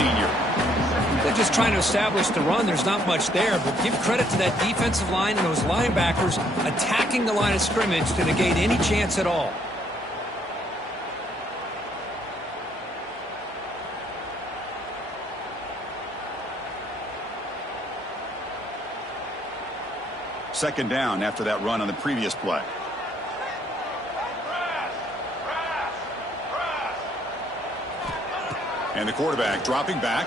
senior. They're just trying to establish the run. There's not much there, but give credit to that defensive line and those linebackers attacking the line of scrimmage to negate any chance at all. Second down after that run on the previous play. And the quarterback dropping back.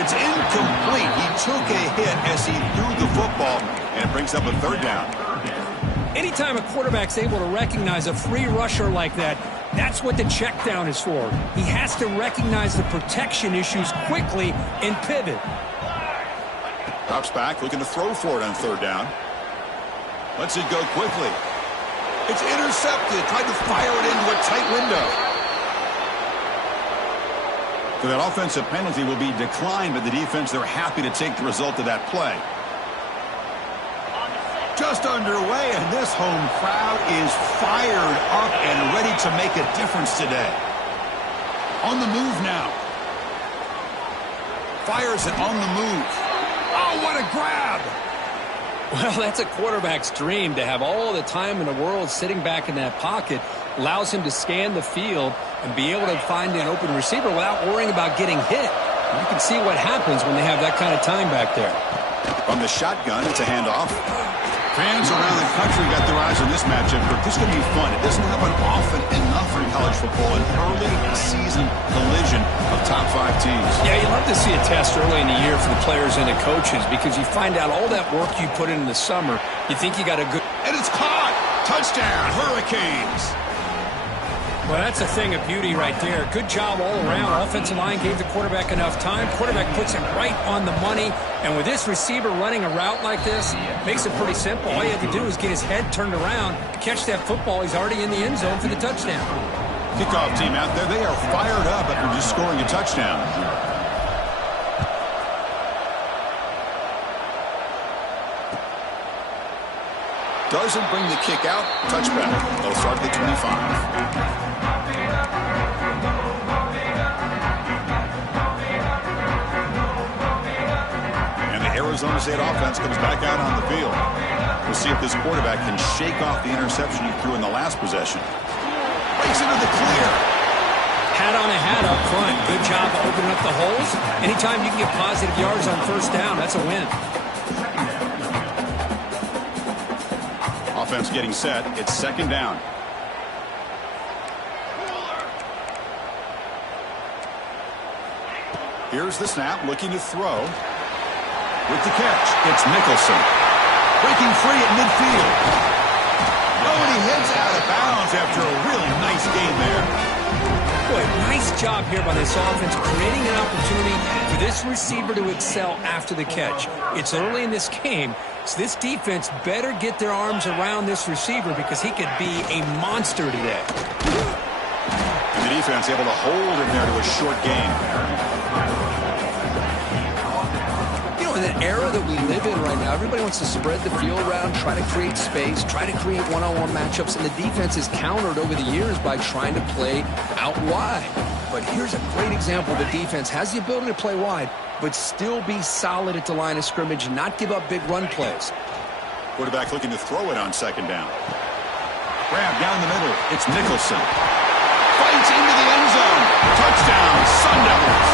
It's incomplete. He took a hit as he threw the football, and it brings up a third down. Anytime a quarterback's able to recognize a free rusher like that, that's what the check down is for. He has to recognize the protection issues quickly and pivot. Drops back, looking to throw for it on third down. Lets it go quickly. It's intercepted. Tried to fire it into a tight window. So that offensive penalty will be declined by the defense. They're happy to take the result of that play. Just underway, and this home crowd is fired up and ready to make a difference today. On the move now. Fires it on the move. Oh, what a grab! Well, that's a quarterback's dream to have all the time in the world sitting back in that pocket. Allows him to scan the field and be able to find an open receiver without worrying about getting hit. You can see what happens when they have that kind of time back there. From the shotgun, it's a handoff. Fans around the country got their eyes on this matchup, but this is going to be fun. It doesn't happen often enough in college football, an early season collision of top 5 teams. Yeah, you love to see a test early in the year for the players and the coaches because you find out all that work you put in the summer. You think you got a good... And it's caught! Touchdown, Hurricanes! Well, that's a thing of beauty right there. Good job all around. Offensive line gave the quarterback enough time. Quarterback puts it right on the money. And with this receiver running a route like this, makes it pretty simple. All you have to do is get his head turned around, catch that football. He's already in the end zone for the touchdown. Kickoff team out there, they are fired up after just scoring a touchdown. Doesn't bring the kick out. Touchback. They'll start at the 25. Arizona State offense comes back out on the field. We'll see if this quarterback can shake off the interception he threw in the last possession. Breaks into the clear. Hat on a hat up front. Good job of opening up the holes. Anytime you can get positive yards on first down, that's a win. Offense getting set. It's second down. Here's the snap, looking to throw. With the catch, it's Nicholson. Breaking free at midfield. Oh, and he heads out of bounds after a really nice game there. Boy, nice job here by this offense, creating an opportunity for this receiver to excel after the catch. It's early in this game, so this defense better get their arms around this receiver because he could be a monster today. And the defense able to hold him there to a short game. In the era that we live in right now, everybody wants to spread the field around, try to create space, try to create one-on-one matchups, and the defense is countered over the years by trying to play out wide. But here's a great example. The defense has the ability to play wide, but still be solid at the line of scrimmage and not give up big run plays. Quarterback looking to throw it on second down. Grab down the middle. It's Nicholson. Fights into the end zone. Touchdown, Sun Devils.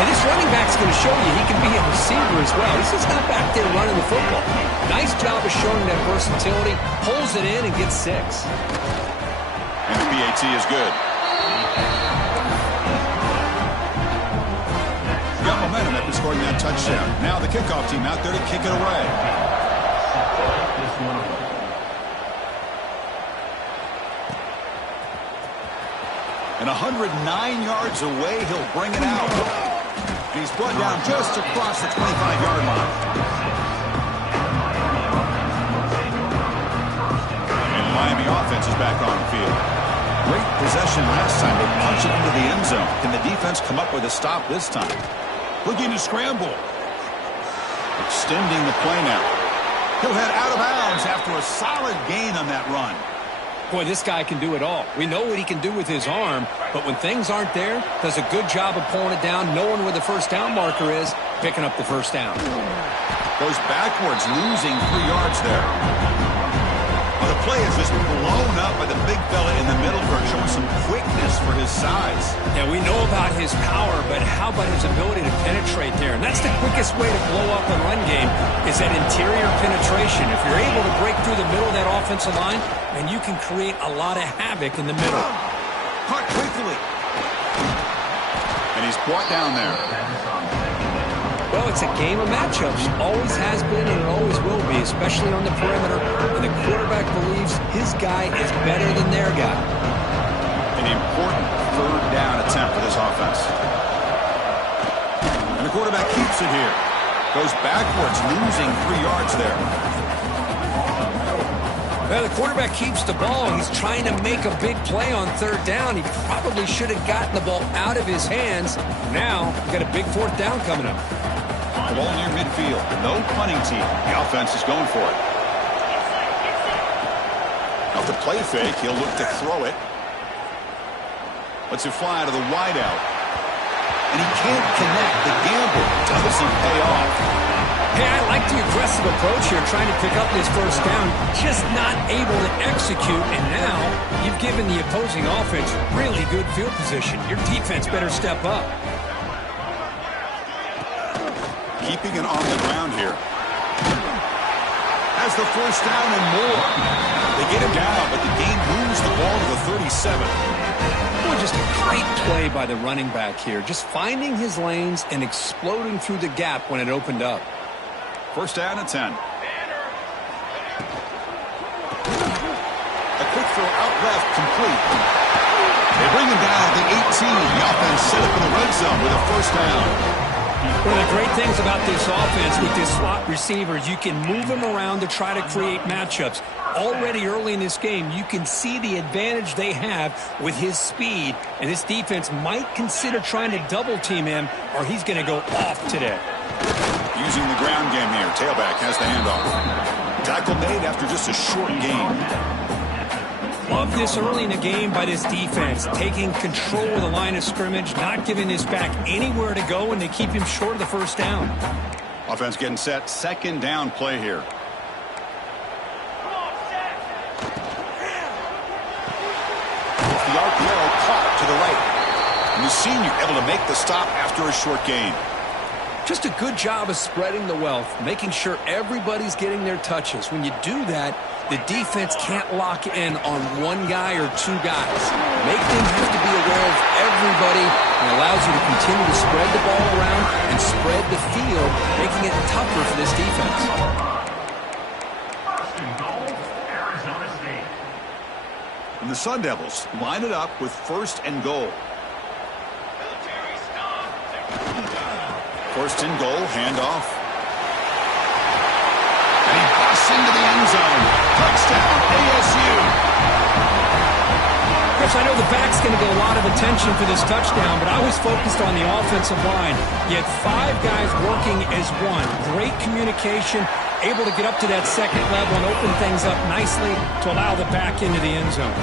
And this running back's going to show you he can be a receiver as well. He's just not back there running the football. Nice job of showing that versatility. Pulls it in and gets 6. And the PAT is good. Got momentum after scoring that touchdown. Now the kickoff team out there to kick it away. And 109 yards away, he'll bring it out. He's brought down just across the 25-yard line. And Miami offense is back on the field. Great possession last time. They punch it into the end zone. Can the defense come up with a stop this time? Looking to scramble. Extending the play now. He'll head out of bounds after a solid gain on that run. Boy, this guy can do it all. We know what he can do with his arm, but when things aren't there, does a good job of pulling it down, knowing where the first down marker is, picking up the first down. Goes backwards, losing 3 yards there. Well, the play is just blown up by the big fella in the middle for showing some quickness for his size. Yeah, we know about his power, but how about his ability to penetrate there? And that's the quickest way to blow up a run game is that interior penetration. If you're able to break through the middle of that offensive line, then you can create a lot of havoc in the middle. Caught quickly. And he's brought down there. Well, it's a game of matchups. Always has been and it always will be, especially on the perimeter. And the quarterback believes his guy is better than their guy. An important 3rd down attempt for this offense. And the quarterback keeps it here. Goes backwards, losing 3 yards there. Well, the quarterback keeps the ball. He's trying to make a big play on 3rd down. He probably should have gotten the ball out of his hands. Now, we've got a big 4th down coming up. The ball near midfield. No punting team. The offense is going for it. Off the play fake, he'll look to throw it. Lets it fly to the wideout. And he can't connect. The gamble doesn't pay off. Hey, I like the aggressive approach here, trying to pick up this first down. Just not able to execute, and now you've given the opposing offense really good field position. Your defense better step up. Keeping it on the ground here. Has the first down and more. They get him down, but the game moves the ball to the 37. Boy, just a great play by the running back here. Just finding his lanes and exploding through the gap when it opened up. First down and 10. A quick throw out left, complete. They bring him down at the 18. The offense set up in the red zone with a first down. One of the great things about this offense with this slot receivers, you can move them around to try to create matchups. Already early in this game, you can see the advantage they have with his speed, and this defense might consider trying to double team him, or he's going to go off today. Using the ground game here. Tailback has the handoff. Tackle made after just a short game. Love this early in the game by this defense, taking control of the line of scrimmage, not giving this back anywhere to go, and they keep him short of the first down. Offense getting set. 2nd down play here. The RPO caught to the right. And the senior able to make the stop after a short gain. Just a good job of spreading the wealth, making sure everybody's getting their touches. When you do that, the defense can't lock in on one guy or 2 guys. Make them have to be aware of everybody and allows you to continue to spread the ball around and spread the field, making it tougher for this defense. And the Sun Devils line it up with 1st and goal. 1st and goal, handoff. And he busts into the end zone. Touchdown, ASU. Chris, I know the back's going to get a lot of attention for this touchdown, but I was focused on the offensive line. You had 5 guys working as one. Great communication, able to get up to that 2nd level and open things up nicely to allow the back into the end zone.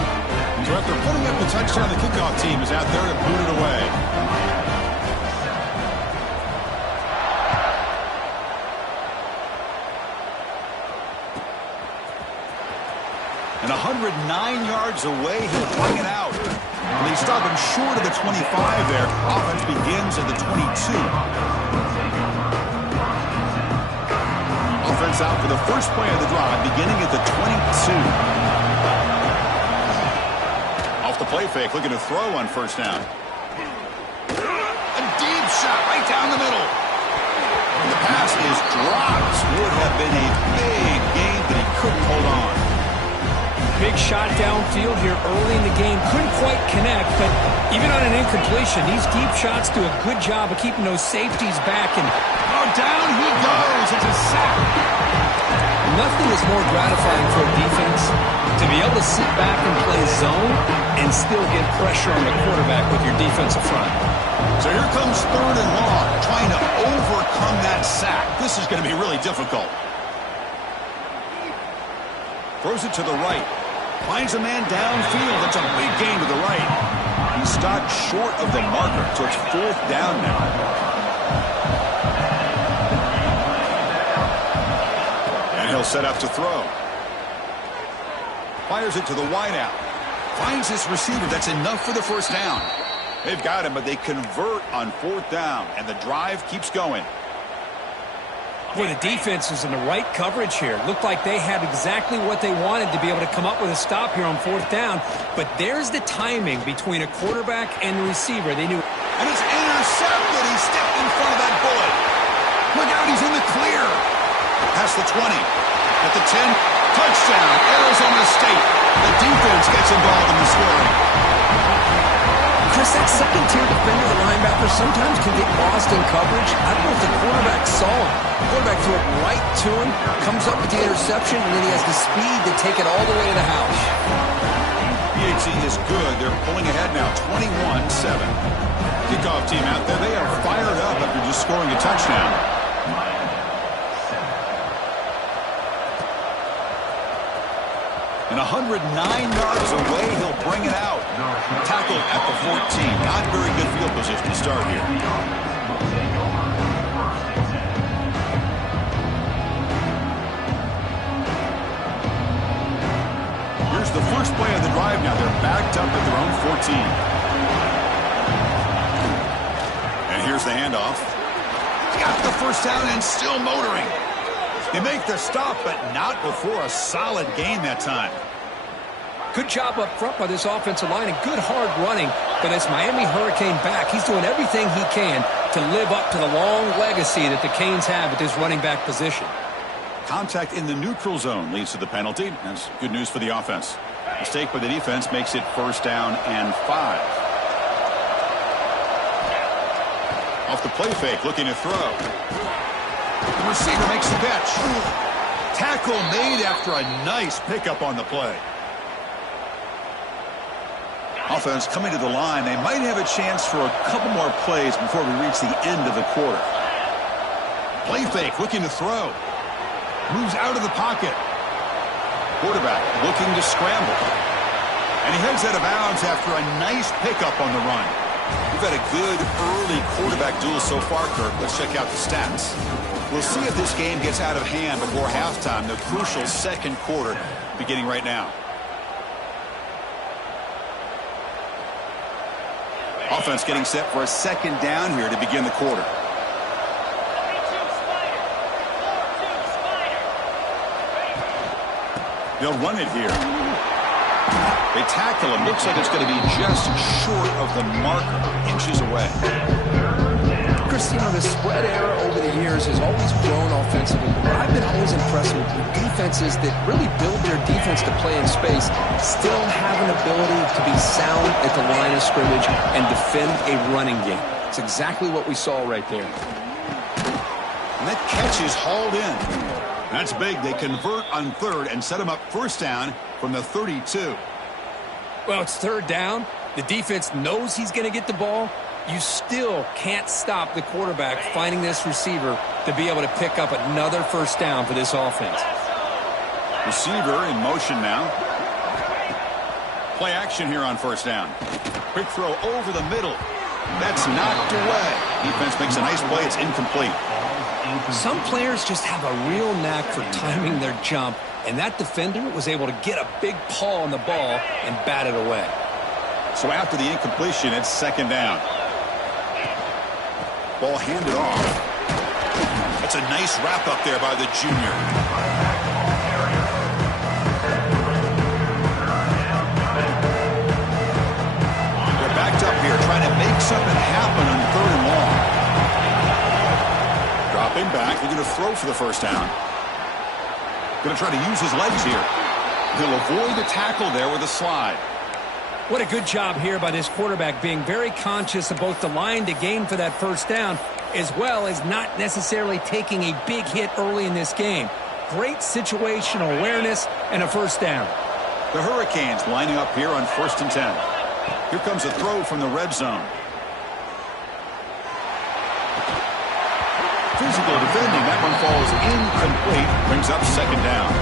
So after putting up the touchdown, the kickoff team is out there to boot it away. And 109 yards away, he'll bring it out. And they stop him short of the 25 there. Offense begins at the 22. Offense out for the first play of the drive, beginning at the 22. Off the play fake, looking to throw on first down. A deep shot right down the middle. And the pass is dropped. Would have been a big game, but he couldn't hold on. Big shot downfield here early in the game. Couldn't quite connect, but even on an incompletion, these deep shots do a good job of keeping those safeties back. And down he goes. It's a sack. Nothing is more gratifying for a defense to be able to sit back and play zone and still get pressure on the quarterback with your defensive front. So here comes 3rd and long, trying to overcome that sack. This is going to be really difficult. Throws it to the right. Finds a man downfield. That's a big gain to the right. He stopped short of the marker, so it's 4th down now. And he'll set up to throw. Fires it to the wideout. Finds his receiver. That's enough for the first down. They've got him, but they convert on 4th down, and the drive keeps going. Boy, the defense was in the right coverage here. Looked like they had exactly what they wanted to be able to come up with a stop here on 4th down. But there's the timing between a quarterback and the receiver. They knew. And it's intercepted. He stepped in front of that bullet. Look out, he's in the clear. Past the 20. At the 10. Touchdown, Arizona State. The defense gets involved in the scoring. Chris, that second-tier defender, the linebacker, sometimes can get lost in coverage. I don't know if the quarterback saw him. The quarterback threw it right to him, comes up with the interception, and then he has the speed to take it all the way to the house. PHC is good. They're pulling ahead now, 21-7. Kickoff team out there. They are fired up after just scoring a touchdown. And 109 yards away, he'll bring it out. Tackled at the 14. Not very good field position to start here. Here's the first play of the drive now. They're backed up at their own 14. And here's the handoff. Got the first down and still motoring. They make the stop, but not before a solid gain that time. Good job up front by this offensive line and good hard running for this Miami Hurricane back. He's doing everything he can to live up to the long legacy that the Canes have at this running back position. Contact in the neutral zone leads to the penalty. That's good news for the offense. Mistake by the defense makes it 1st down and 5. Off the play fake, looking to throw. The receiver makes the catch. Tackle made after a nice pickup on the play. Offense coming to the line. They might have a chance for a couple more plays before we reach the end of the quarter. Play fake, looking to throw. Moves out of the pocket. Quarterback looking to scramble. And he heads out of bounds after a nice pickup on the run. We've had a good early quarterback duel so far, Kirk. Let's check out the stats. We'll see if this game gets out of hand before halftime, the crucial second quarter beginning right now. Offense getting set for a 2nd down here to begin the quarter. They'll run it here. They tackle him. Looks like it's going to be just short of the marker, inches away. Chris, you know, the spread era over the years has always grown offensively. But I've been always impressed with defenses that really build their defense to play in space, still have an ability to be sound at the line of scrimmage and defend a running game. It's exactly what we saw right there. And that catch is hauled in. That's big. They convert on 3rd and set him up 1st down from the 32. Well, it's 3rd down. The defense knows he's going to get the ball. You still can't stop the quarterback finding this receiver to be able to pick up another 1st down for this offense. Receiver in motion now. Play action here on 1st down. Quick throw over the middle. That's knocked away. Defense makes a nice play. It's incomplete. Some players just have a real knack for timing their jump, and that defender was able to get a big paw on the ball and bat it away. So after the incompletion, it's 2nd down. Ball handed off. That's a nice wrap up there by the junior. They're backed up here trying to make something happen on 3rd and long. Dropping back. They're going to throw for the 1st down. Going to try to use his legs here. He'll avoid the tackle there with a slide. What a good job here by this quarterback, being very conscious of both the line to gain for that 1st down, as well as not necessarily taking a big hit early in this game. Great situational awareness and a 1st down. The Hurricanes lining up here on 1st and 10. Here comes a throw from the red zone. Physical defending. That one falls incomplete. Brings up 2nd down.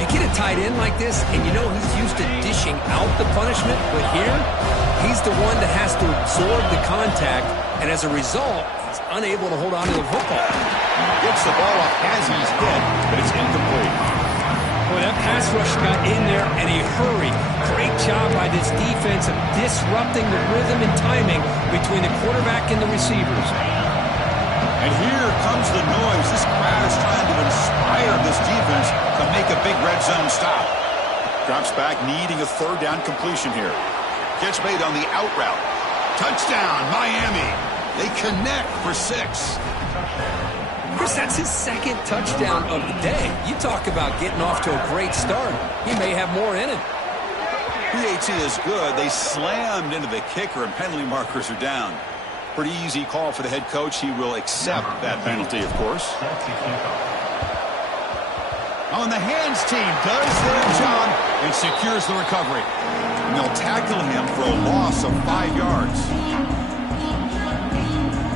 You get a tight end like this, and you know he's used to dishing out the punishment, but here, he's the one that has to absorb the contact, and as a result, he's unable to hold on to the football. Gets the ball off as he's hit, but it's incomplete. Boy, that pass rush got in there in a hurry. Great job by this defense of disrupting the rhythm and timing between the quarterback and the receivers. And here comes the noise. This crowd is trying to inspire this defense to make a big red zone stop. Drops back, needing a third down completion here. Gets made on the out route. Touchdown, Miami. They connect for 6. Chris, that's his second touchdown of the day. You talk about getting off to a great start. He may have more in it. PAT is good. They slammed into the kicker, and penalty markers are down. Pretty easy call for the head coach. He will accept that penalty, of course. On the hands team does their job and secures the recovery. And they'll tackle him for a loss of 5 yards.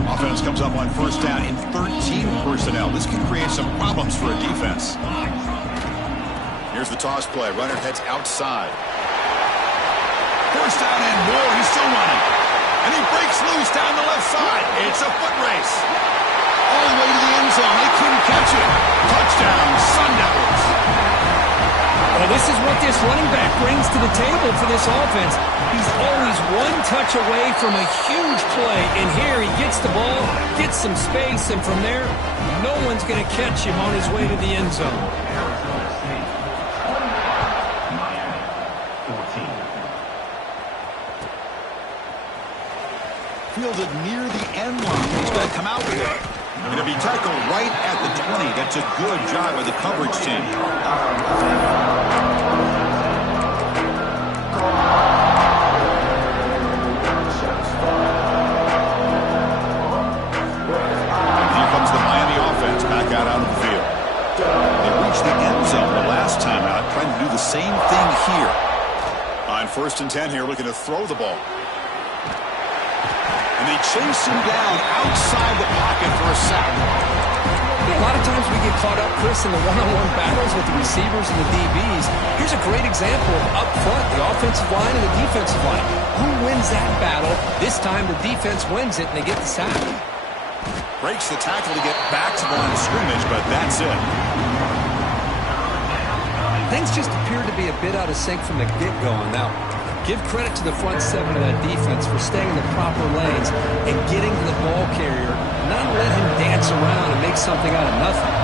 Offense comes up on first down in 13 personnel. This can create some problems for a defense. Here's the toss play. Runner heads outside. First down and more. He's still running. And he breaks loose down the left side. It's a foot race. All the way to the end zone. They couldn't catch it. Touchdown, Sun Devils. Well, this is what this running back brings to the table for this offense. He's always one touch away from a huge play. And here he gets the ball, gets some space, and from there, no one's going to catch him on his way to the end zone. Fielded near the end line. He's going to come out with it. Going to be tackled right at the 20. That's a good job by the coverage team. Here comes the Miami offense back out onto the field. They reached the end zone the last time out, trying to do the same thing here. On first and 10 here, looking to throw the ball. And they chase him down outside the pocket for a sack. A lot of times we get caught up, Chris, in the one-on-one battles with the receivers and the DBs. Here's a great example of up front, the offensive line and the defensive line. Who wins that battle? This time the defense wins it, and they get the sack. Breaks the tackle to get back to the line of scrimmage, but that's it. Things just appeared to be a bit out of sync from the get-go on that one. Give credit to the front seven of that defense for staying in the proper lanes and getting to the ball carrier, not let him dance around and make something out of nothing.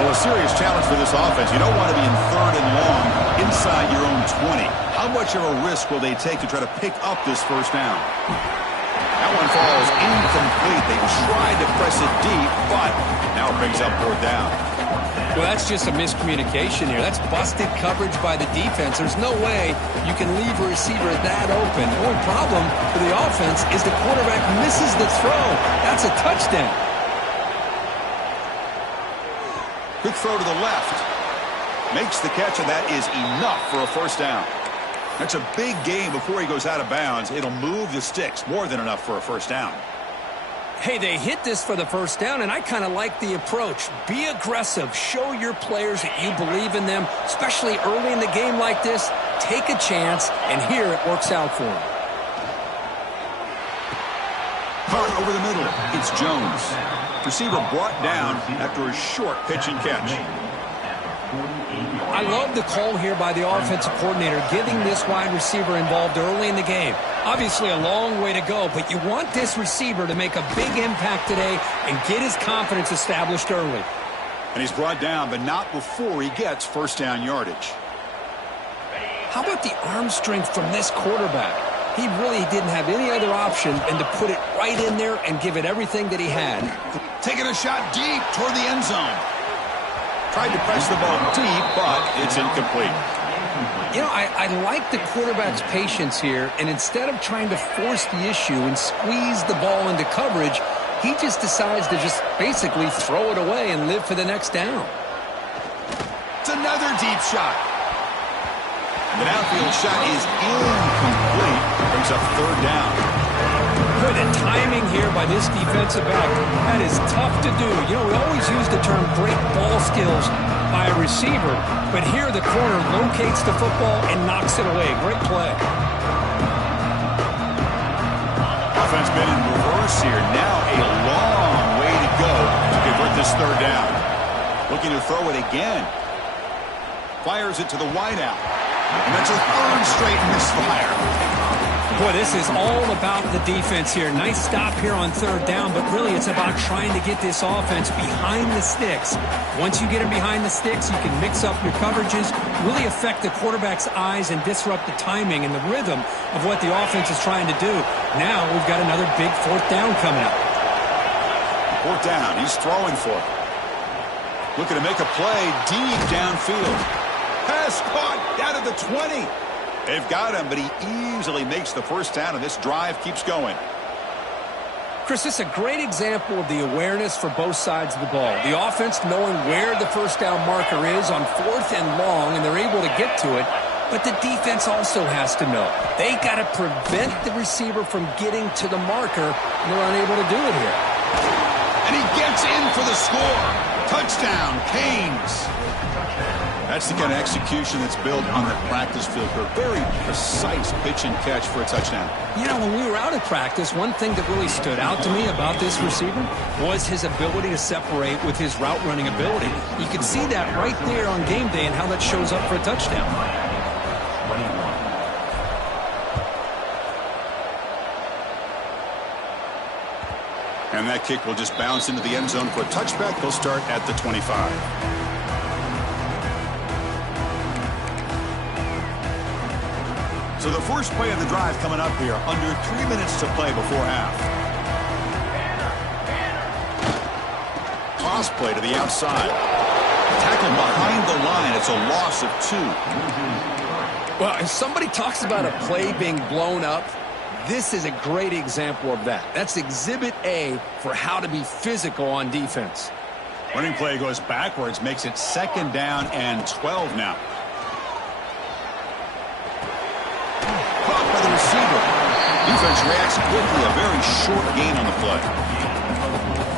Well, a serious challenge for this offense. You don't want to be in third and long inside your own 20. How much of a risk will they take to try to pick up this first down? That one falls incomplete. They tried to press it deep, but now it brings up fourth down. Well, that's just a miscommunication here. That's busted coverage by the defense. There's no way you can leave a receiver that open. The only problem for the offense is the quarterback misses the throw. That's a touchdown. Quick throw to the left. Makes the catch, and that is enough for a first down. That's a big gain before he goes out of bounds. It'll move the sticks. More than enough for a first down. Hey, they hit this for the first down, and I kind of like the approach. Be aggressive. Show your players that you believe in them, especially early in the game like this. Take a chance, and here it works out for them. Caught over the middle. It's Jones. Receiver brought down after a short pitch and catch. I love the call here by the offensive coordinator, getting this wide receiver involved early in the game. Obviously a long way to go, but you want this receiver to make a big impact today and get his confidence established early. And he's brought down, but not before he gets first down yardage. How about the arm strength from this quarterback? He really didn't have any other option than to put it right in there and give it everything that he had. Taking a shot deep toward the end zone. Tried to press the ball deep, but it's incomplete. You know, I like the quarterback's patience here, and instead of trying to force the issue and squeeze the ball into coverage, he just decides to just basically throw it away and live for the next down. It's another deep shot. The downfield shot is incomplete. Brings up third down. Boy, the timing here by this defensive back, that is tough to do. You know, we always use the term great ball skills by a receiver, but here the corner locates the football and knocks it away. Great play. Offense been in reverse here. Now a long way to go to convert this third down. Looking to throw it again. Fires it to the wideout. And that's a third straight misfire. Boy, this is all about the defense here. Nice stop here on third down, but really it's about trying to get this offense behind the sticks. Once you get them behind the sticks, you can mix up your coverages, really affect the quarterback's eyes and disrupt the timing and the rhythm of what the offense is trying to do. Now we've got another big fourth down coming up. Fourth down. He's throwing for it. Looking to make a play deep downfield. Pass caught down at the 20. They've got him, but he easily makes the first down, and this drive keeps going. Chris, this is a great example of the awareness for both sides of the ball. The offense knowing where the first down marker is on fourth and long, and they're able to get to it. But the defense also has to know. They got to prevent the receiver from getting to the marker, and they're unable to do it here. And he gets in for the score. Touchdown, Canes. That's the kind of execution that's built on the practice field. A very precise pitch and catch for a touchdown. You know, when we were out of practice, one thing that really stood out to me about this receiver was his ability to separate with his route running ability. You could see that right there on game day and how that shows up for a touchdown. And that kick will just bounce into the end zone for a touchback. They'll start at the 25. So the first play of the drive coming up here. Under 3 minutes to play before half. Cross play to the outside. Tackle behind the line. It's a loss of 2. Well, if somebody talks about a play being blown up, this is a great example of that. That's exhibit A for how to be physical on defense. Running play goes backwards, makes it second down and 12 now. Caught by the receiver. Defense reacts quickly. A very short gain on the play.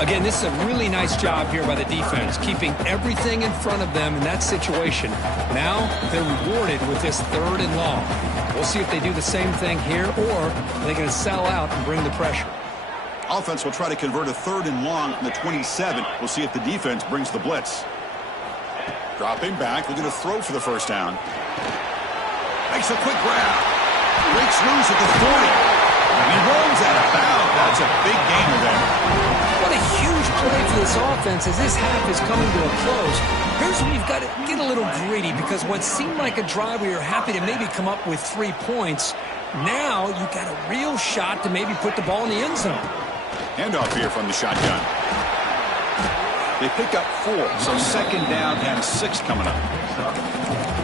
Again, this is a really nice job here by the defense, keeping everything in front of them in that situation. Now they're rewarded with this third and long. We'll see if they do the same thing here, or they're going to sell out and bring the pressure. Offense will try to convert a third and long from the 27. We'll see if the defense brings the blitz. Dropping back, looking to throw for the first down. Makes a quick grab. Breaks loose at the 40. And he rolls out of bounds. That's a big gainer there. What a huge play for this offense as this half is coming to a close. Here's where you've got to get a little greedy, because what seemed like a drive where you're happy to maybe come up with 3 points, now you've got a real shot to maybe put the ball in the end zone. Handoff here from the shotgun. They pick up 4, so second down and 6 coming up.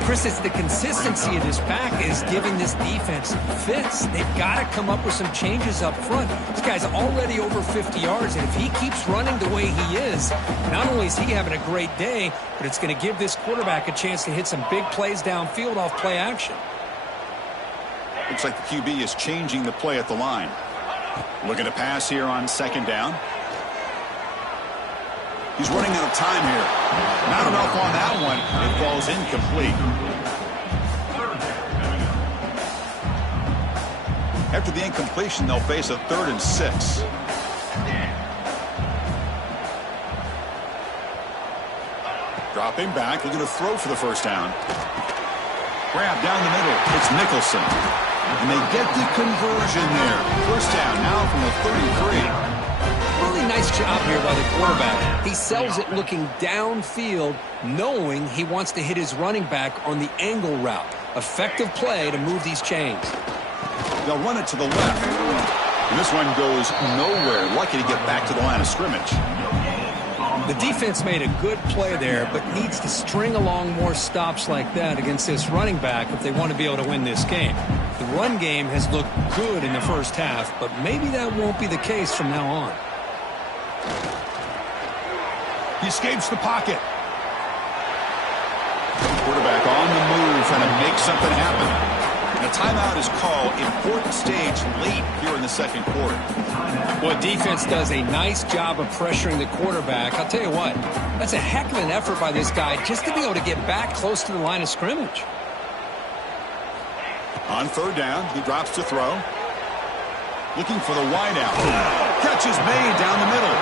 Chris, it's the consistency of this back is giving this defense fits. They've got to come up with some changes up front. This guy's already over 50 yards, and if he keeps running the way he is, not only is he having a great day, but it's going to give this quarterback a chance to hit some big plays downfield off play action. Looks like the QB is changing the play at the line. Looking to pass here on second down. He's running out of time here. Not enough on that one. It falls incomplete. After the incompletion, they'll face a 3rd and 6. Dropping back, looking to throw for the first down. Grab down the middle. It's Nicholson. And they get the conversion there. First down now from the 33. Really nice job here by the quarterback. He sells it looking downfield, knowing he wants to hit his running back on the angle route. Effective play to move these chains. They'll run it to the left. And this one goes nowhere. Lucky to get back to the line of scrimmage. The defense made a good play there, but needs to string along more stops like that against this running back if they want to be able to win this game. The run game has looked good in the first half, but maybe that won't be the case from now on. He escapes the pocket. Quarterback on the move, trying to make something happen. And a timeout is called. Important stage late here in the second quarter. Well, defense does a nice job of pressuring the quarterback. I'll tell you what, that's a heck of an effort by this guy just to be able to get back close to the line of scrimmage. On third down, he drops to throw. Looking for the wideout. Catch is made down the middle.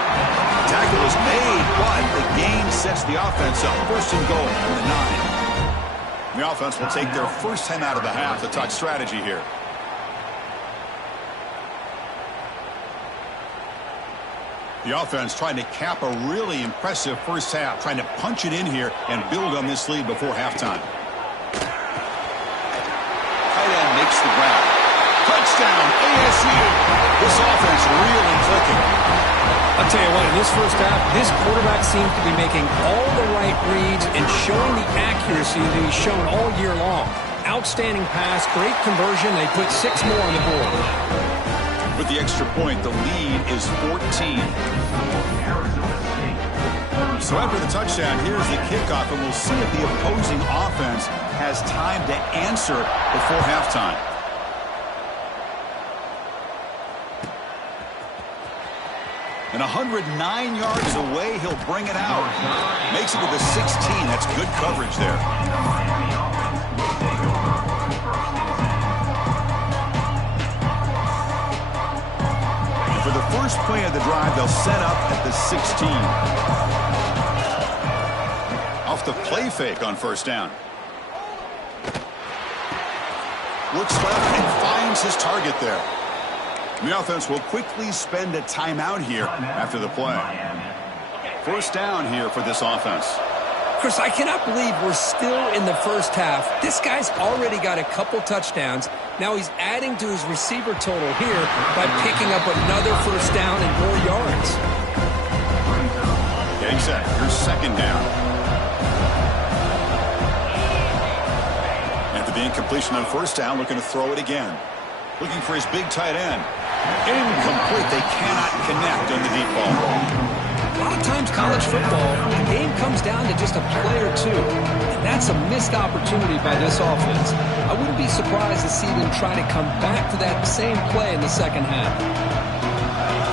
Tackle is made, but the gain sets the offense up. First and goal from the 9. The offense will take their first 10 out of the half to talk strategy here. The offense trying to cap a really impressive first half, trying to punch it in here and build on this lead before halftime. Tight end makes the grab. Touchdown, ASU. This offense really clicking. I'll tell you what, in this first half, this quarterback seems to be making all the right reads and showing the accuracy that he's shown all year long. Outstanding pass, great conversion. They put 6 more on the board. With the extra point, the lead is 14. So after the touchdown, here's the kickoff, and we'll see if the opposing offense has time to answer before halftime. And 109 yards away, he'll bring it out. Makes it to the 16. That's good coverage there. And for the first play of the drive, they'll set up at the 16. Off the play fake on first down. Looks left and finds his target there. The offense will quickly spend a timeout here after the play. First down here for this offense. Chris, I cannot believe we're still in the first half. This guy's already got a couple touchdowns. Now he's adding to his receiver total here by picking up another first down and more yards. Getting set. Here's second down. After the incompletion on first down, looking to throw it again. Looking for his big tight end. Incomplete. They cannot connect on the deep ball. A lot of times college football, the game comes down to just a play or two. And that's a missed opportunity by this offense. I wouldn't be surprised to see them try to come back to that same play in the second half.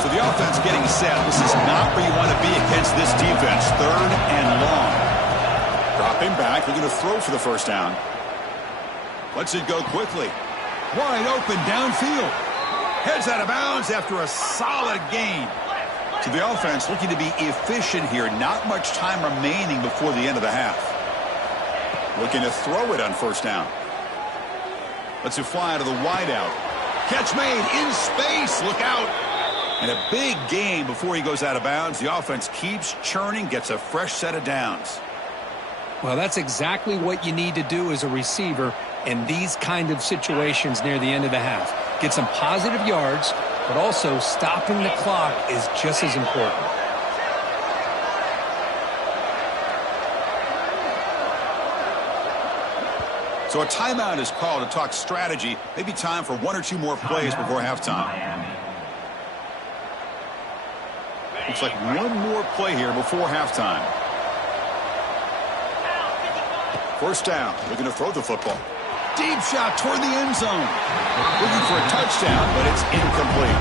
So the offense getting set. This is not where you want to be against this defense. Third and long. Dropping back. Looking to throw for the first down. Lets it go quickly. Wide open downfield. Heads out of bounds after a solid gain. So the offense looking to be efficient here. Not much time remaining before the end of the half. Looking to throw it on first down. Lets it fly to the wideout. Catch made in space. Look out. And a big gain before he goes out of bounds. The offense keeps churning, gets a fresh set of downs. Well, that's exactly what you need to do as a receiver in these kind of situations near the end of the half. Get some positive yards, but also stopping the clock is just as important. So a timeout is called to talk strategy. Maybe time for 1 or 2 more plays before halftime. Looks like 1 more play here before halftime. First down, looking to throw the football. Deep shot toward the end zone. Looking for a touchdown, but it's incomplete.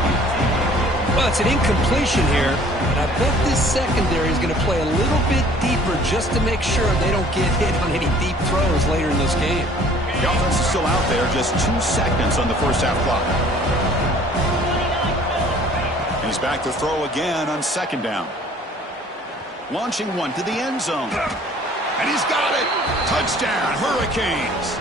Well, it's an incompletion here, and I bet this secondary is going to play a little bit deeper just to make sure they don't get hit on any deep throws later in this game. The offense is still out there, just 2 seconds on the first half clock. And he's back to throw again on second down. Launching one to the end zone. And he's got it. Touchdown, Hurricanes.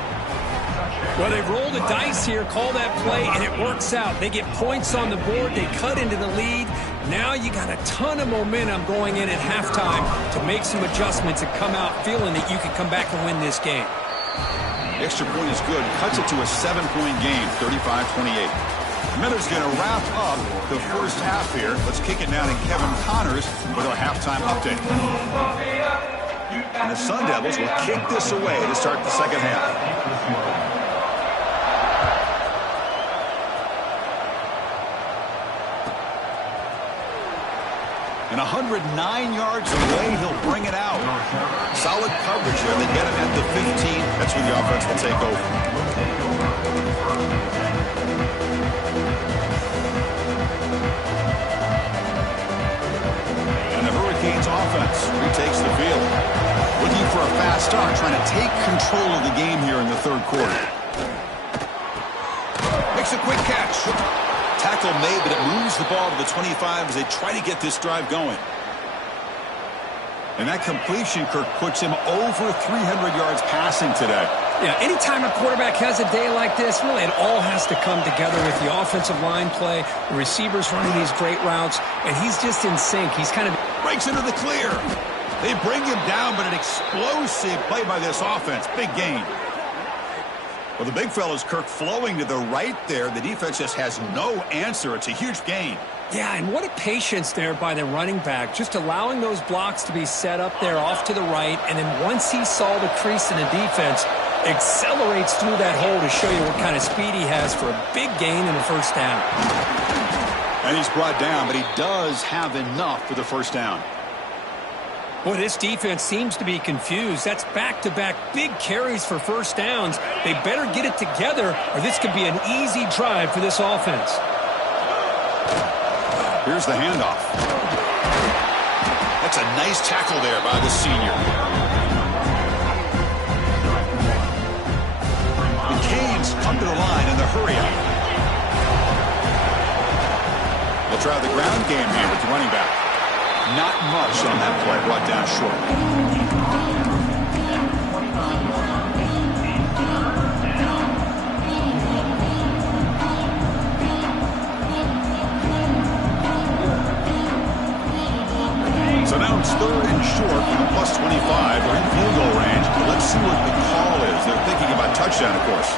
Well, they roll the dice here, call that play, and it works out. They get points on the board. They cut into the lead. Now you got a ton of momentum going in at halftime to make some adjustments and come out feeling that you can come back and win this game. The extra point is good. Cuts it to a 7-point game, 35-28. Miller's going to wrap up the first half here. Let's kick it down to Kevin Connors with our halftime update. And the Sun Devils will kick this away to start the second half. And 109 yards away, he'll bring it out. Solid coverage here. They get him at the 15. That's when the offense will take over. And the Hurricanes offense retakes the field. Looking for a fast start, trying to take control of the game here in the third quarter. Makes a quick catch. Tackle made, but it moves the ball to the 25 as they try to get this drive going. And that completion, Kirk, puts him over 300 yards passing today. Yeah, anytime a quarterback has a day like this, really it all has to come together with the offensive line play, the receivers running these great routes, and he's just in sync. He's kind of breaks into the clear. They bring him down, but an explosive play by this offense. Big gain. Well, the big fella's, Kirk, flowing to the right there. The defense just has no answer. It's a huge gain. Yeah, and what a patience there by the running back, just allowing those blocks to be set up there off to the right, and then once he saw the crease in the defense, accelerates through that hole to show you what kind of speed he has for a big gain in the first down. And he's brought down, but he does have enough for the first down. Boy, this defense seems to be confused. That's back-to-back big carries for first downs. They better get it together, or this could be an easy drive for this offense. Here's the handoff. That's a nice tackle there by the senior. The Canes come to the line in the hurry-up. They'll try the ground game here with the running back. Not much on that play, brought down short. So now it's third and short from the plus 25. They're in field goal range. But let's see what the call is. They're thinking about touchdown, of course.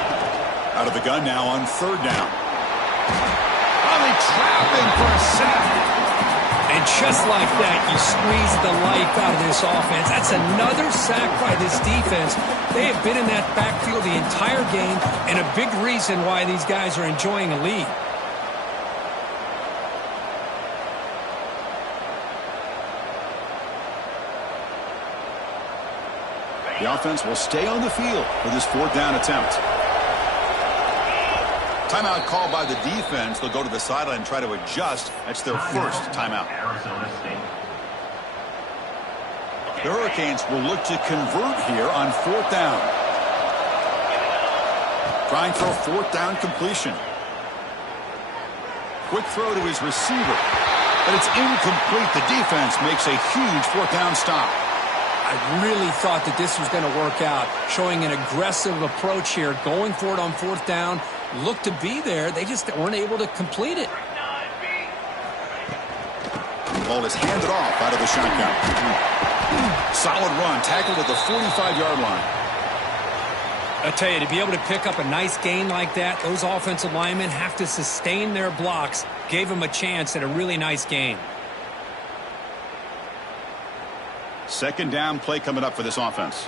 Out of the gun now on third down. Oh, they trap him for a sack. And just like that, you squeeze the life out of this offense. That's another sack by this defense. They have been in that backfield the entire game, and a big reason why these guys are enjoying a lead. The offense will stay on the field for this fourth down attempt. Timeout called by the defense. They'll go to the sideline and try to adjust. That's their first timeout. The Hurricanes will look to convert here on fourth down. Trying for a fourth down completion. Quick throw to his receiver. But it's incomplete. The defense makes a huge fourth down stop. I really thought that this was going to work out, showing an aggressive approach here, going for it on fourth down, looked to be there. They just weren't able to complete it. The ball is handed off out of the shotgun. Solid run, tackled at the 45-yard line. I tell you, to be able to pick up a nice gain like that, those offensive linemen have to sustain their blocks. Gave them a chance at a really nice gain. Second down play coming up for this offense.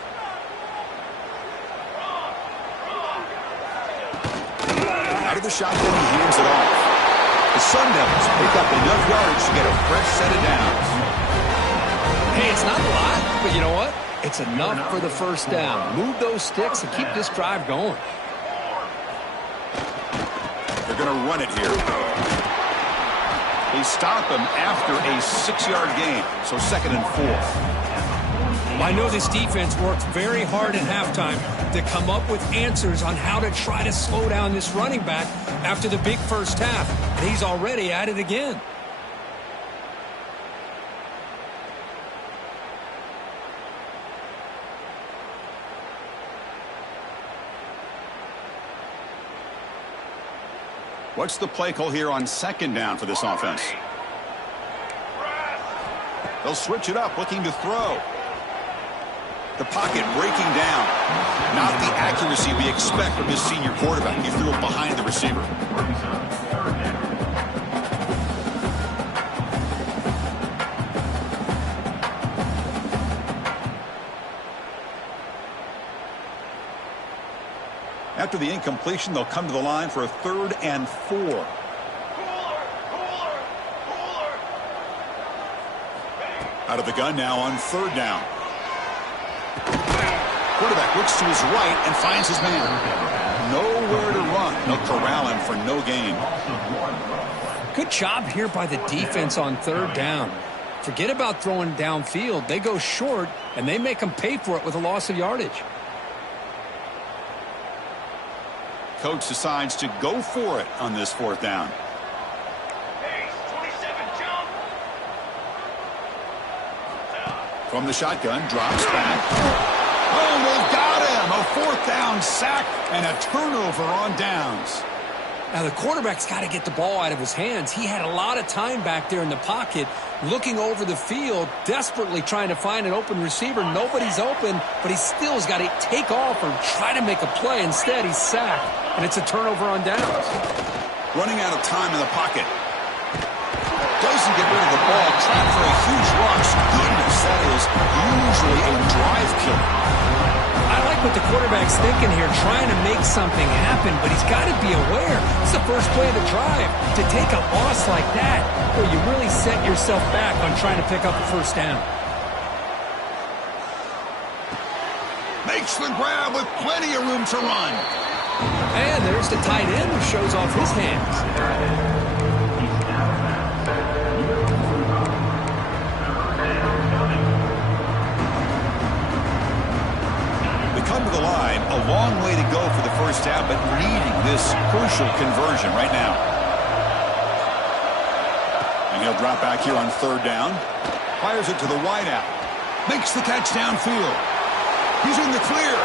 Out of the shotgun, he hands it off. The Sun Devils pick up enough yards to get a fresh set of downs. Hey, it's not a lot, but you know what? It's enough for the first down. Move those sticks and keep this drive going. They're going to run it here. They stop him after a 6-yard gain, so second and 4. I know this defense worked very hard at halftime to come up with answers on how to try to slow down this running back after the big first half, and he's already at it again. What's the play call here on second down for this offense? They'll switch it up, looking to throw. The pocket breaking down. Not the accuracy we expect from this senior quarterback. He threw it behind the receiver. After the incompletion, they'll come to the line for a 3rd and 4. Out of the gun now on 3rd down. Quarterback looks to his right and finds his man. nowhere to run. They'll corral him for no gain. Good job here by the defense on third down. Forget about throwing downfield. They go short, and they make them pay for it with a loss of yardage. Coach decides to go for it on this fourth down. From the shotgun, drops back. Oh, they've got him! A fourth down sack and a turnover on downs. Now, the quarterback's got to get the ball out of his hands. He had a lot of time back there in the pocket, looking over the field, desperately trying to find an open receiver. Nobody's open, but he still has got to take off or try to make a play. Instead, he's sacked, and it's a turnover on downs. Running out of time in the pocket. Doesn't get rid of the ball. Trapped for a huge rush. Goodness, that is usually a drive killer. I like what the quarterback's thinking here, trying to make something happen, but he's got to be aware. It's the first play of the drive. To take a loss like that, where you really set yourself back on trying to pick up a first down. Makes the grab with plenty of room to run. And there's the tight end who shows off his hands. Come to the line, a long way to go for the first half, but needing this crucial conversion right now. And he'll drop back here on third down. Fires it to the wideout. Makes the catch downfield. He's in the clear.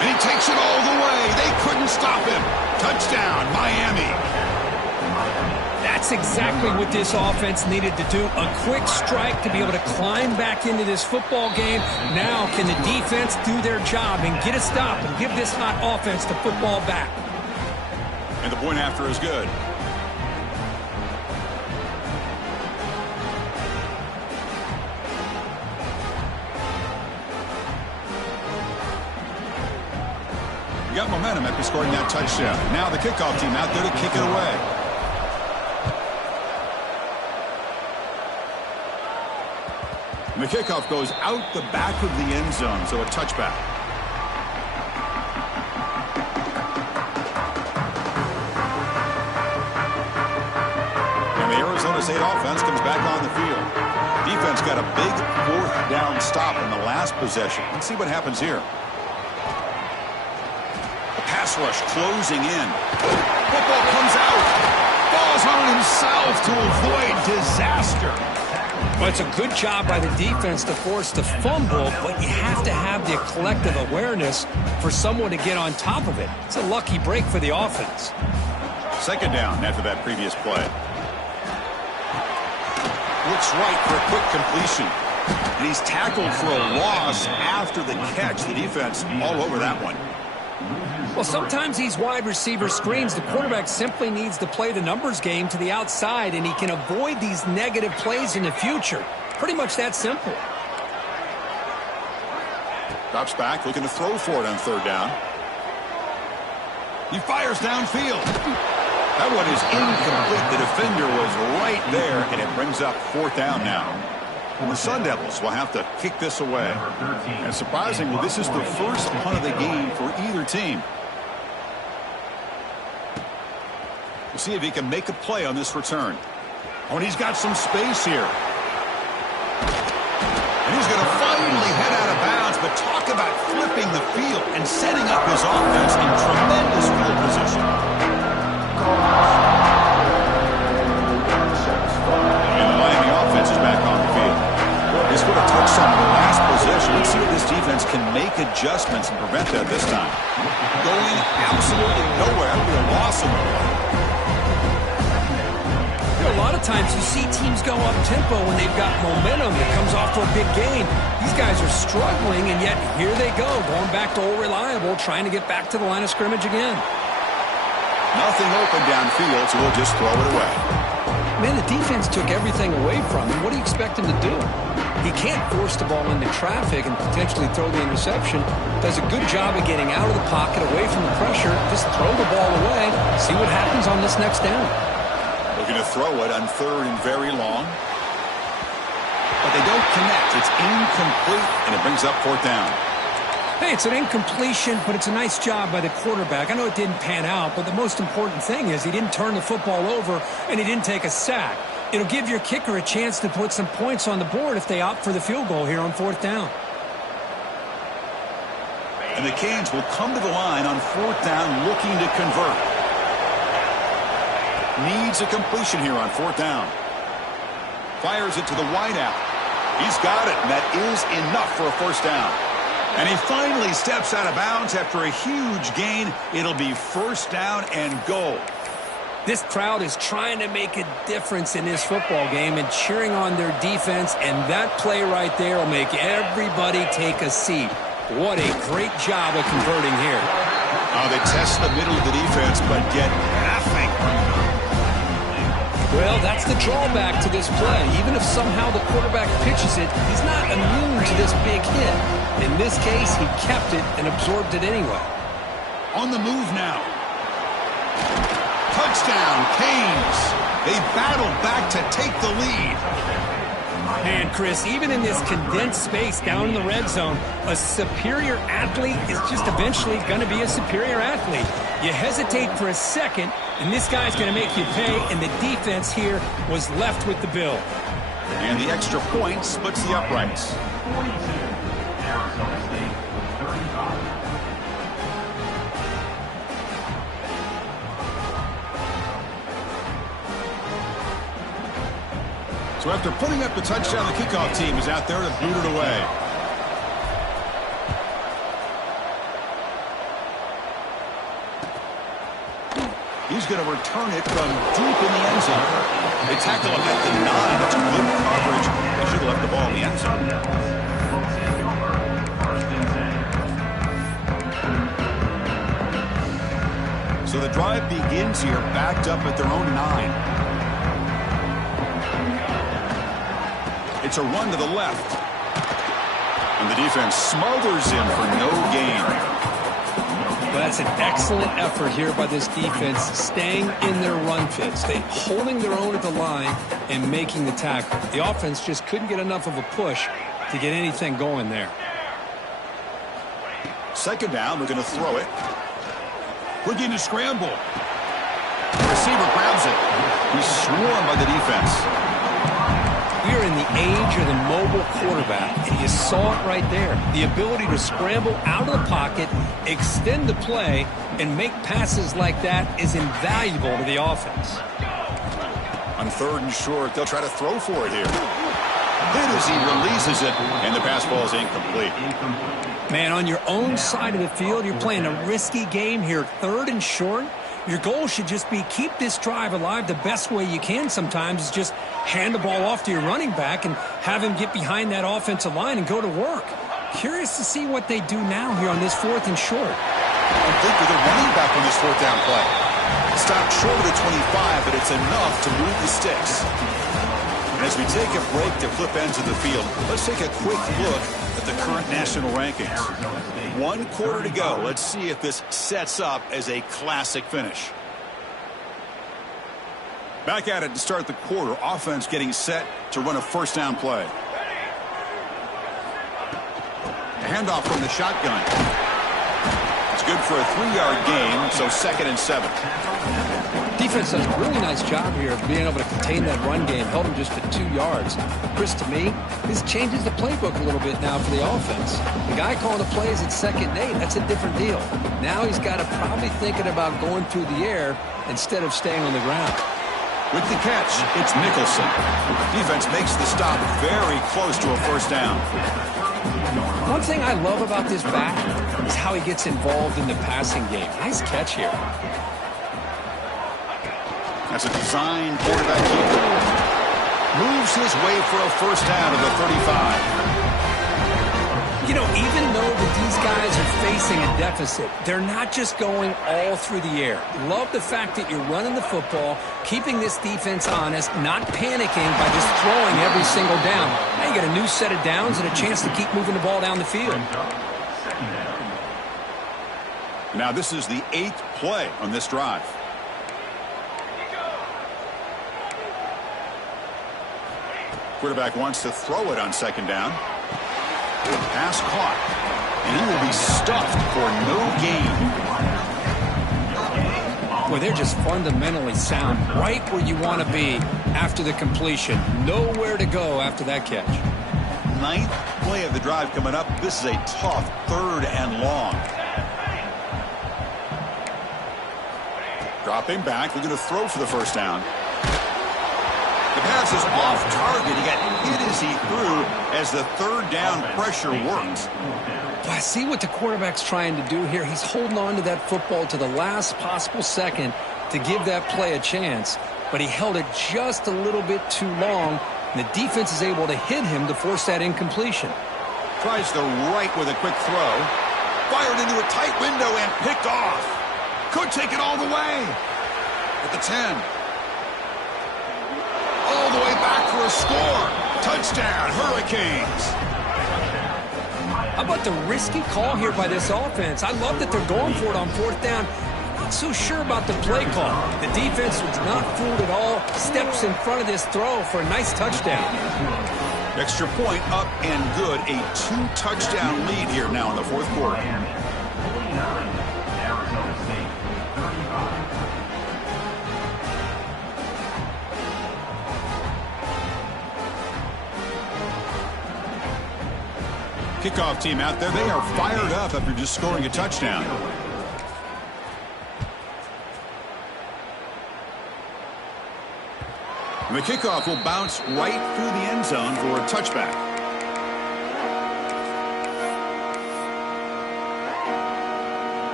And he takes it all the way. They couldn't stop him. Touchdown, Miami. That's exactly what this offense needed to do. A quick strike to be able to climb back into this football game. Now can the defense do their job and get a stop and give this hot offense the football back? And the point after is good. You got momentum after scoring that touchdown. Now the kickoff team out there to kick it away. And the kickoff goes out the back of the end zone, so a touchback. And the Arizona State offense comes back on the field. Defense got a big fourth down stop in the last possession. Let's see what happens here. A pass rush closing in. Football comes out. Falls on himself to avoid disaster. Well, it's a good job by the defense to force the fumble, but you have to have the collective awareness for someone to get on top of it. It's a lucky break for the offense. Second down after that previous play. Looks right for a quick completion. And he's tackled for a loss after the catch. The defense all over that one. Well, sometimes these wide receiver screens, the quarterback simply needs to play the numbers game to the outside, and he can avoid these negative plays in the future. Pretty much that simple. Drops back, looking to throw for it on third down. He fires downfield. That one is incomplete. The defender was right there, and it brings up fourth down now. And the Sun Devils will have to kick this away. And surprisingly, this is the first punt of the game for either team. We'll see if he can make a play on this return. Oh, and he's got some space here. And he's going to finally head out of bounds, but talk about flipping the field and setting up his offense in tremendous field position. And the Miami offense is back on the field. They scored a touchdown in the last possession. Let's see if this defense can make adjustments and prevent that this time. Going absolutely nowhere. That would be a loss of the play. A lot of times you see teams go up tempo when they've got momentum that comes off to a big gain. These guys are struggling, and yet here they go, going back to old reliable, trying to get back to the line of scrimmage again. Nothing open downfield, so we'll just throw it away. Man, the defense took everything away from him. What do you expect him to do? He can't force the ball into traffic and potentially throw the interception. Does a good job of getting out of the pocket, away from the pressure. Just throw the ball away. See what happens on this next down. Looking to throw it on third and very long. But they don't connect. It's incomplete, and it brings up fourth down. Hey, it's an incompletion, but it's a nice job by the quarterback. I know it didn't pan out, but the most important thing is he didn't turn the football over and he didn't take a sack. It'll give your kicker a chance to put some points on the board if they opt for the field goal here on 4th down. And the Canes will come to the line on 4th down looking to convert. Needs a completion here on 4th down. Fires it to the wideout. He's got it, and that is enough for a 1st down. And he finally steps out of bounds after a huge gain. It'll be 1st down and goal. This crowd is trying to make a difference in this football game and cheering on their defense, and that play right there will make everybody take a seat. What a great job of converting here. They test the middle of the defense, but get nothing. Well, that's the drawback to this play. Even if somehow the quarterback pitches it, he's not immune to this big hit. In this case, he kept it and absorbed it anyway. On the move now. Touchdown, Canes. They battled back to take the lead. And Chris, even in this condensed space down in the red zone, a superior athlete is just eventually going to be a superior athlete. You hesitate for a second, and this guy's going to make you pay, and the defense here was left with the bill. And the extra point splits the uprights. So after putting up the touchdown, the kickoff team is out there to boot it away. He's going to return it from deep in the end zone. They tackle him at the 9. That's good coverage. They should have left the ball in the end zone. So the drive begins here backed up at their own 9. It's a run to the left. And the defense smothers him for no gain. That's an excellent effort here by this defense, staying in their run fits. They holding their own at the line and making the tackle. The offense just couldn't get enough of a push to get anything going there. 2nd down, they're going to throw it. Looking to scramble. The receiver grabs it. He's swarmed by the defense. We are in the age of the mobile quarterback, and you saw it right there. The ability to scramble out of the pocket, extend the play, and make passes like that is invaluable to the offense. On 3rd and short, they'll try to throw for it here. Hit as he releases it, and the pass ball is incomplete. Man, on your own side of the field, you're playing a risky game here. 3rd and short. Your goal should just be keep this drive alive the best way you can sometimes is just hand the ball off to your running back and have him get behind that offensive line and go to work. Curious to see what they do now here on this 4th and short. I think with a running back on this 4th down play. Stopped short of the 25, but it's enough to move the sticks. And as we take a break to flip ends of the field, let's take a quick look at the current national rankings. 1 quarter to go. Let's see if this sets up as a classic finish. Back at it to start the quarter. Offense getting set to run a 1st down play. A handoff from the shotgun. It's good for a 3-yard gain, so 2nd and 7. Defense does a really nice job here of being able to contain that run game, held him just to 2 yards. Chris, to me, this changes the playbook a little bit now for the offense. The guy calling the plays at 2nd and 8, that's a different deal. Now he's got to probably thinking about going through the air instead of staying on the ground. With the catch, it's Nicholson. Defense makes the stop very close to a 1st down. One thing I love about this back is how he gets involved in the passing game. Nice catch here. That's a design quarterback keeper. Moves his way for a 1st down to the 35. You know, even though that these guys are facing a deficit, they're not just going all through the air. Love the fact that you're running the football, keeping this defense honest, not panicking by just throwing every single down. Now you got a new set of downs and a chance to keep moving the ball down the field. Now this is the 8th play on this drive. Quarterback wants to throw it on 2nd down. Pass caught. and he will be stuffed for no gain. Well, they're just fundamentally sound, right where you want to be after the completion. Nowhere to go after that catch. 9th play of the drive coming up. This is a tough 3rd and long. Dropping back, looking to throw for the first down. The pass is off target. He got hit as he threw as the 3rd down pressure works. Well, I see what the quarterback's trying to do here. He's holding on to that football to the last possible second to give that play a chance, but he held it just a little bit too long, and the defense is able to hit him to force that incompletion. Tries the right with a quick throw. Fired into a tight window and picked off. Could take it all the way. At the 10. All the way back for a score. Touchdown, Hurricanes. How about the risky call here by this offense? I love that they're going for it on 4th down. Not so sure about the play call. The defense was not fooled at all. Steps in front of this throw for a nice touchdown. Extra point up and good. A 2-touchdown lead here now in the 4th quarter. Kickoff team out there. They are fired up after just scoring a touchdown. And the kickoff will bounce right through the end zone for a touchback.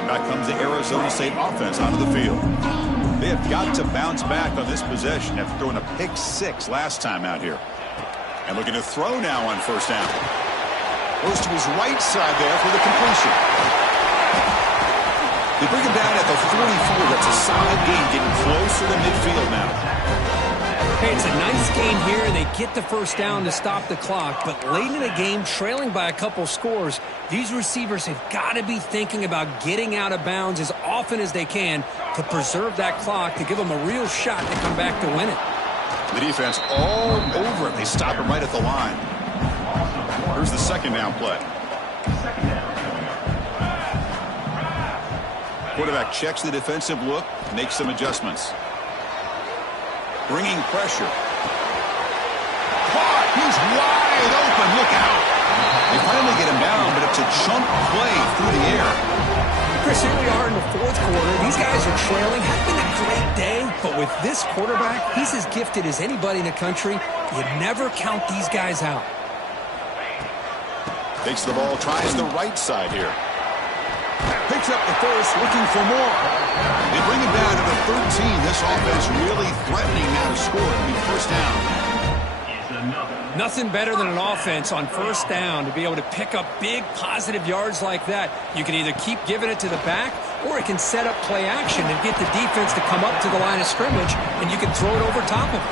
And back comes the Arizona State offense onto the field. They have got to bounce back on this possession after throwing a pick 6 last time out here. And looking to throw now on 1st down. Goes to his right side there for the completion. They bring him down at the 44. That's a solid gain, getting closer to midfield now. Hey, it's a nice gain here. They get the 1st down to stop the clock, but late in the game, trailing by a couple scores, these receivers have got to be thinking about getting out of bounds as often as they can to preserve that clock, to give them a real shot to come back to win it. The defense all over it. They stop him right at the line. Here's the 2nd down play. Quarterback checks the defensive look, makes some adjustments. Bringing pressure. Caught! He's wide open. Look out! They finally get him down, but it's a chunk play through the air. Chris, here we are in the 4th quarter. These guys are trailing. Having a great day, but with this quarterback, he's as gifted as anybody in the country. You never count these guys out. Takes the ball, tries the right side here. Picks up the first, looking for more. They bring him down to the 13. This offense really threatening now to score. It'll be 1st down. Nothing better than an offense on 1st down to be able to pick up big positive yards like that. You can either keep giving it to the back, or it can set up play action and get the defense to come up to the line of scrimmage, and you can throw it over top of it.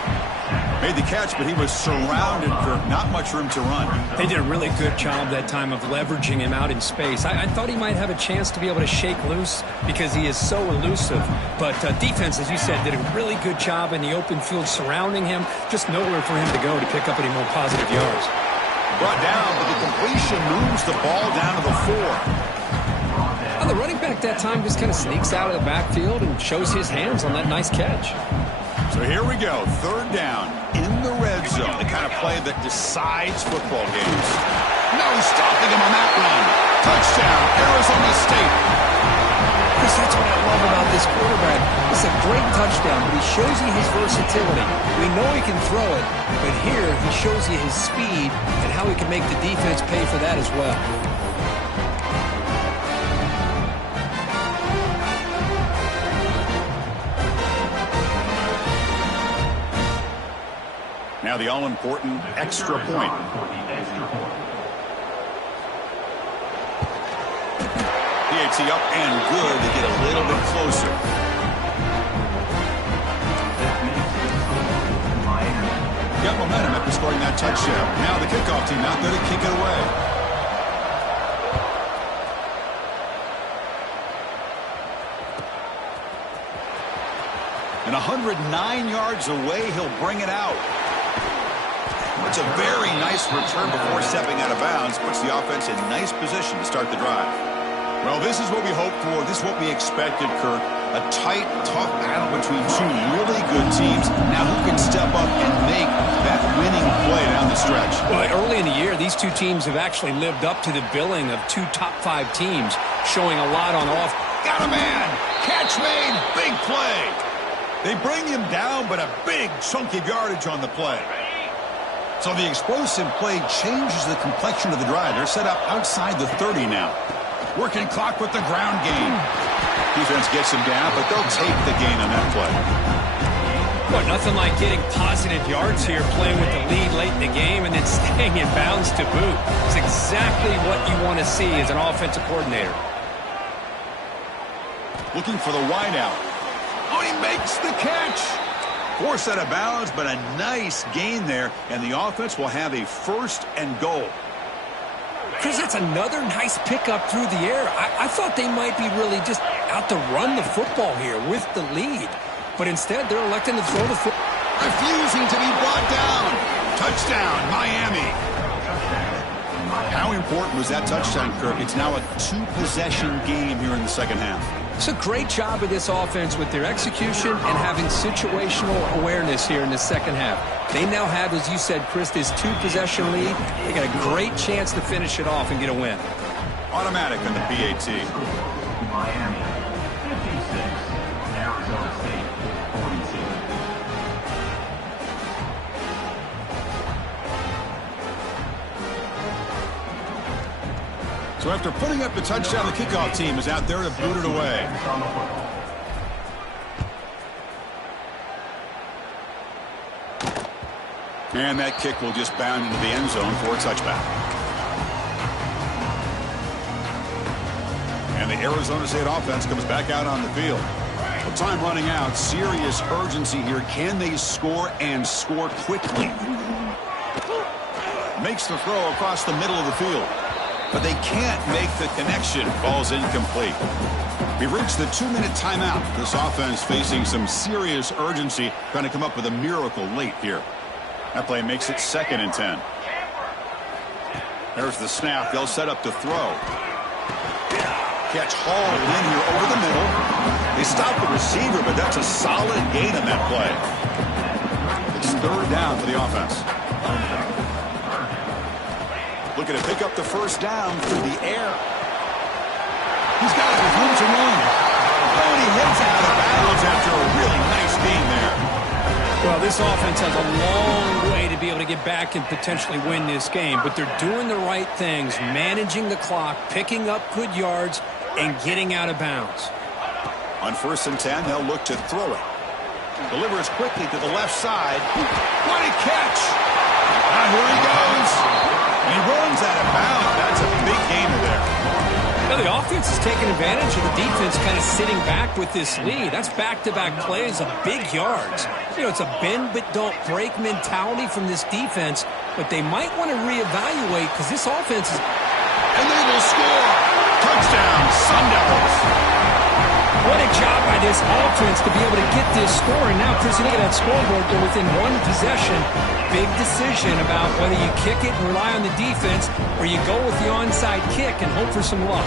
Made the catch, but he was surrounded for not much room to run. They did a really good job that time of leveraging him out in space. I thought he might have a chance to be able to shake loose because he is so elusive. But defense, as you said, did a really good job in the open field surrounding him. Just nowhere for him to go to pick up any more positive yards. Brought down, but the completion moves the ball down to the 4. Well, the running back that time just kind of sneaks out of the backfield and shows his hands on that nice catch. So here we go, 3rd down in the red zone, the kind of play that decides football games. No stopping him on that run. Touchdown, Arizona State. Chris, that's what I love about this quarterback. It's a great touchdown, but he shows you his versatility. We know he can throw it, but here he shows you his speed and how he can make the defense pay for that as well. Now the all-important extra point. PAT up and good to get a little bit closer. Got momentum after scoring that touchdown. Now the kickoff team out there to kick it away. And 109 yards away, he'll bring it out. It's a very nice return before stepping out of bounds. Puts the offense in nice position to start the drive. Well, this is what we hoped for. This is what we expected, Kirk. A tight, tough battle between two really good teams. Now who can step up and make that winning play down the stretch? Well, early in the year, these two teams have actually lived up to the billing of two top-5 teams, showing a lot on off. Got a man. Catch made. Big play. They bring him down, but a big chunk of yardage on the play. So the explosive play changes the complexion of the drive. They're set up outside the 30 now. Working clock with the ground game. Defense gets him down, but they'll take the gain on that play. Well, nothing like getting positive yards here, playing with the lead late in the game, and then staying in bounds to boot. It's exactly what you want to see as an offensive coordinator. Looking for the wideout. Oh, he makes the catch. Forced out of bounds, but a nice gain there, and the offense will have a 1st and goal. Chris, that's another nice pickup through the air. I thought they might be really just out to run the football here with the lead. But instead, they're electing to throw the football. Refusing to be brought down. Touchdown, Miami. How important was that touchdown, Kirk? It's now a 2-possession game here in the second half. It's a great job of this offense with their execution and having situational awareness here in the second half. They now have, as you said, Chris, this 2-possession lead. They got a great chance to finish it off and get a win. Automatic on the PAT. Miami, 56, Arizona State, 42. So after putting up the touchdown, the kickoff team is out there to boot it away. And that kick will just bound into the end zone for a touchback. And the Arizona State offense comes back out on the field. Well, time running out. Serious urgency here. Can they score and score quickly? Makes the throw across the middle of the field. But they can't make the connection. Ball's incomplete. We've reached the 2-minute timeout. This offense facing some serious urgency, trying to come up with a miracle late here. That play makes it 2nd and 10. There's the snap. They'll set up to throw. Catch hauled in here over the middle. They stop the receiver, but that's a solid gain on that play. It's 3rd down for the offense. Looking to pick up the 1st down through the air. He's got it with room to run. Oh, and he hits out of bounds after a really nice gain there. Well, this offense has a long way to be able to get back and potentially win this game, but they're doing the right things, managing the clock, picking up good yards, and getting out of bounds. On 1st and 10, they'll look to throw it. Delivers quickly to the left side. What a catch! Now here he goes. He runs out of bounds. That's a big gainer there. Now the offense is taking advantage of the defense kind of sitting back with this lead. That's back-to-back plays of big yards. You know, it's a bend but don't break mentality from this defense, but they might want to reevaluate because this offense is... And they will score. Touchdown, Sun Devils. What a job by this offense to be able to get this score. And now, Chris, you look at that scoreboard, they're within 1 possession. Big decision about whether you kick it and rely on the defense or you go with the onside kick and hope for some luck.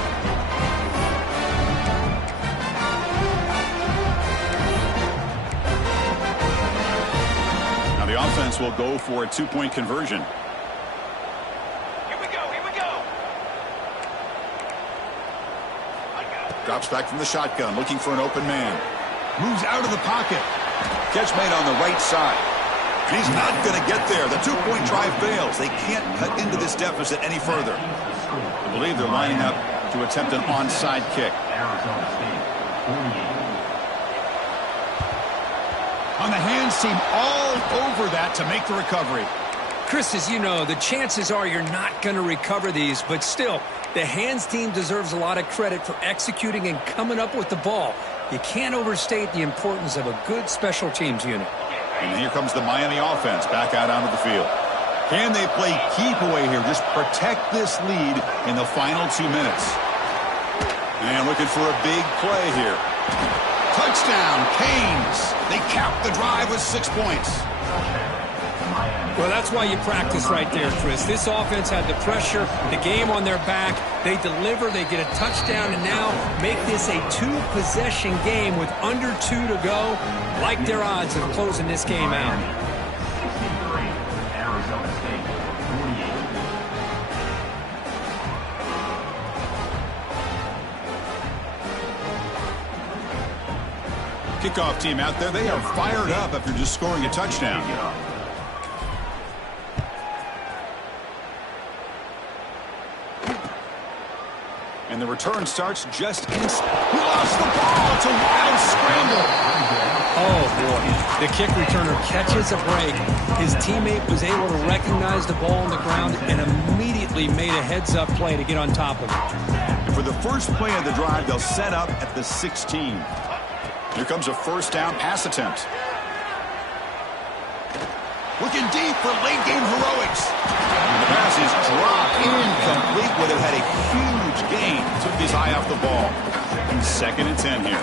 Now the offense will go for a 2-point conversion. Drops back from the shotgun, looking for an open man. Moves out of the pocket. Catch made on the right side. He's not going to get there. The 2-point try fails. They can't cut into this deficit any further. I believe they're lining up to attempt an onside kick. Arizona State, 48. On the hands team all over that to make the recovery. Chris, as you know, the chances are you're not going to recover these, but still, the hands team deserves a lot of credit for executing and coming up with the ball. You can't overstate the importance of a good special teams unit. And here comes the Miami offense back out onto the field. Can they play keep away here? Just protect this lead in the final 2 minutes. And looking for a big play here. Touchdown, Canes. They cap the drive with 6 points. Miami. Well, that's why you practice right there, Chris. This offense had the pressure, the game on their back. They deliver, they get a touchdown, and now make this a two-possession game with under 2 to go. Like their odds of closing this game out. 63, Arizona State, 48. Kickoff team out there, they are fired up after just scoring a touchdown. And the return starts just inside. He lost the ball. It's a wild scramble. Oh, boy. The kick returner catches a break. His teammate was able to recognize the ball on the ground and immediately made a heads-up play to get on top of it. And for the first play of the drive, they'll set up at the 16. Here comes a first down pass attempt. Looking deep for late-game heroics. The pass is dropped incomplete. Would have had a huge gain. Took his eye off the ball. And 2nd and 10 here.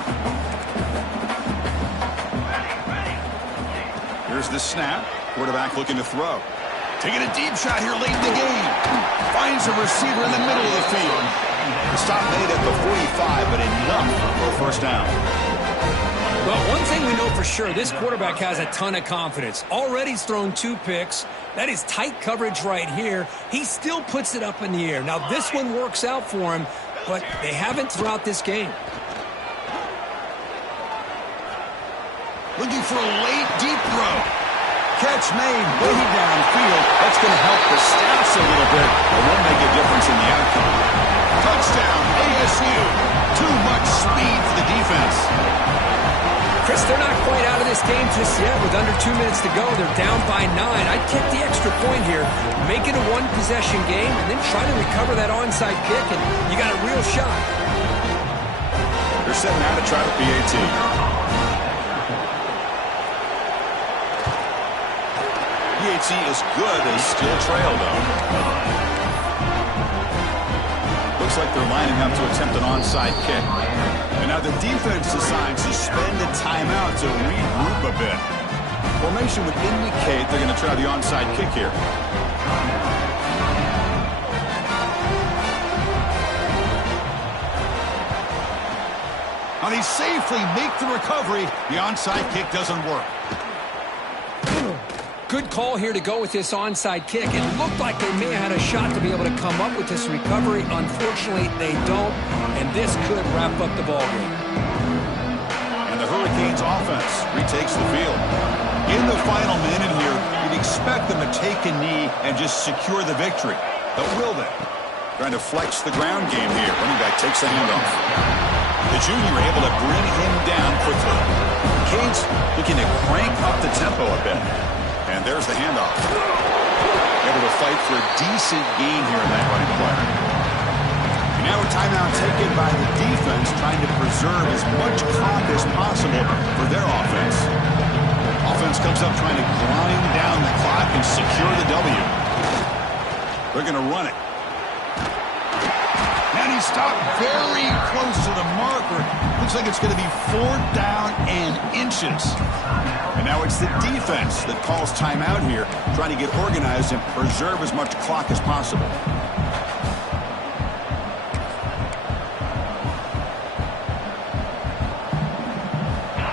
Here's the snap. Quarterback looking to throw. Taking a deep shot here late in the game. Finds a receiver in the middle of the field. The stop made at the 45, but enough for a first down. Well, one thing we know for sure, this quarterback has a ton of confidence. Already thrown 2 picks. That is tight coverage right here. He still puts it up in the air. Now, this one works out for him, but they haven't throughout this game. Looking for a late, deep throw. Catch made way downfield. That's going to help the stats a little bit, but won't make a difference in the outcome. Touchdown, ASU. Too much speed for the defense. Chris, they're not quite out of this game just yet. With under 2 minutes to go, they're down by 9. I'd kick the extra point here, make it a one-possession game, and then try to recover that onside kick, and you got a real shot. They're setting out to try the PAT. PAT is good. They still trail, though. Looks like they're lining up to attempt an onside kick. And now the defense decides to spend a timeout to regroup a bit. Formation would indicate they're going to try the onside kick here. Now they safely make the recovery. The onside kick doesn't work. Good call here to go with this onside kick. It looked like they may have had a shot to be able to come up with this recovery. Unfortunately, they don't, and this could wrap up the ballgame. And the Hurricanes offense retakes the field. In the final minute here, you'd expect them to take a knee and just secure the victory. But will they? Trying to flex the ground game here. Running back takes the handoff. The junior able to bring him down quickly. Canes looking to crank up the tempo a bit. And there's the handoff. Able to fight for a decent gain here in that running play. And now a timeout taken by the defense, trying to preserve as much clock as possible for their offense. Offense comes up trying to grind down the clock and secure the W. They're going to run it. And he stopped very close to the marker. Looks like it's going to be 4th down and inches. And now it's the defense that calls timeout here, trying to get organized and preserve as much clock as possible.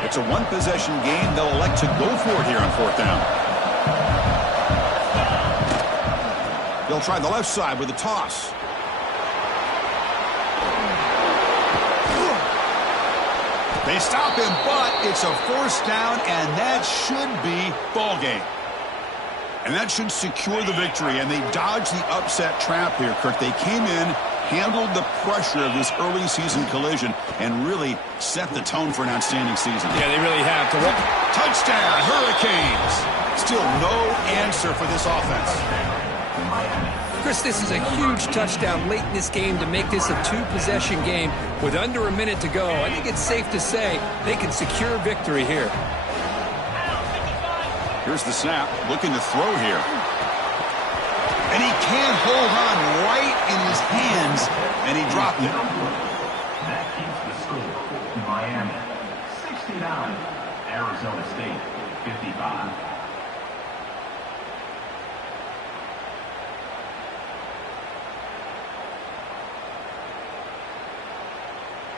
It's a one-possession game. They'll elect to go for it here on 4th down. They'll try the left side with a toss. They stop him, but it's a 4th down, and that should be ball game. And that should secure the victory, and they dodged the upset trap here, Kirk. They came in, handled the pressure of this early season collision, and really set the tone for an outstanding season. Yeah, they really have. Touchdown, Hurricanes. Still no answer for this offense. Chris, this is a huge touchdown late in this game to make this a two-possession game with under a minute to go. I think it's safe to say they can secure victory here. Here's the snap, looking to throw here. And he can't hold on right in his hands, and he dropped it. That keeps the score. Miami, 69. Arizona State, 55.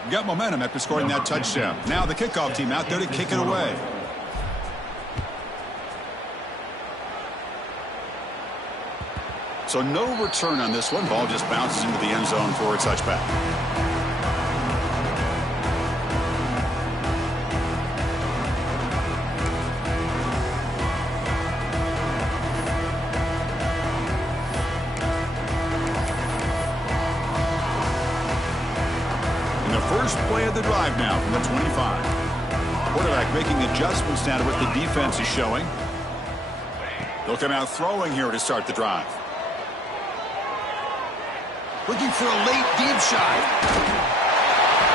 Got momentum after scoring that touchdown. Now the kickoff team out there to kick it away. So no return on this one. Ball just bounces into the end zone for a touchback. And the first play of the drive now from the 25. Quarterback making adjustments now to what the defense is showing. They'll come out throwing here to start the drive. Looking for a late deep shot.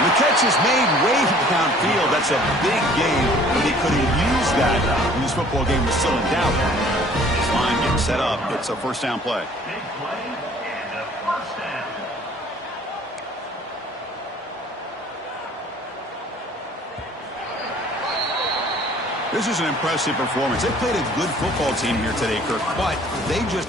The catch is made way downfield. That's a big gain, but he could have used that when this football game was still in doubt. This line getting set up. It's a first down play. Big play and a first down. This is an impressive performance. They played a good football team here today, Kirk, but they just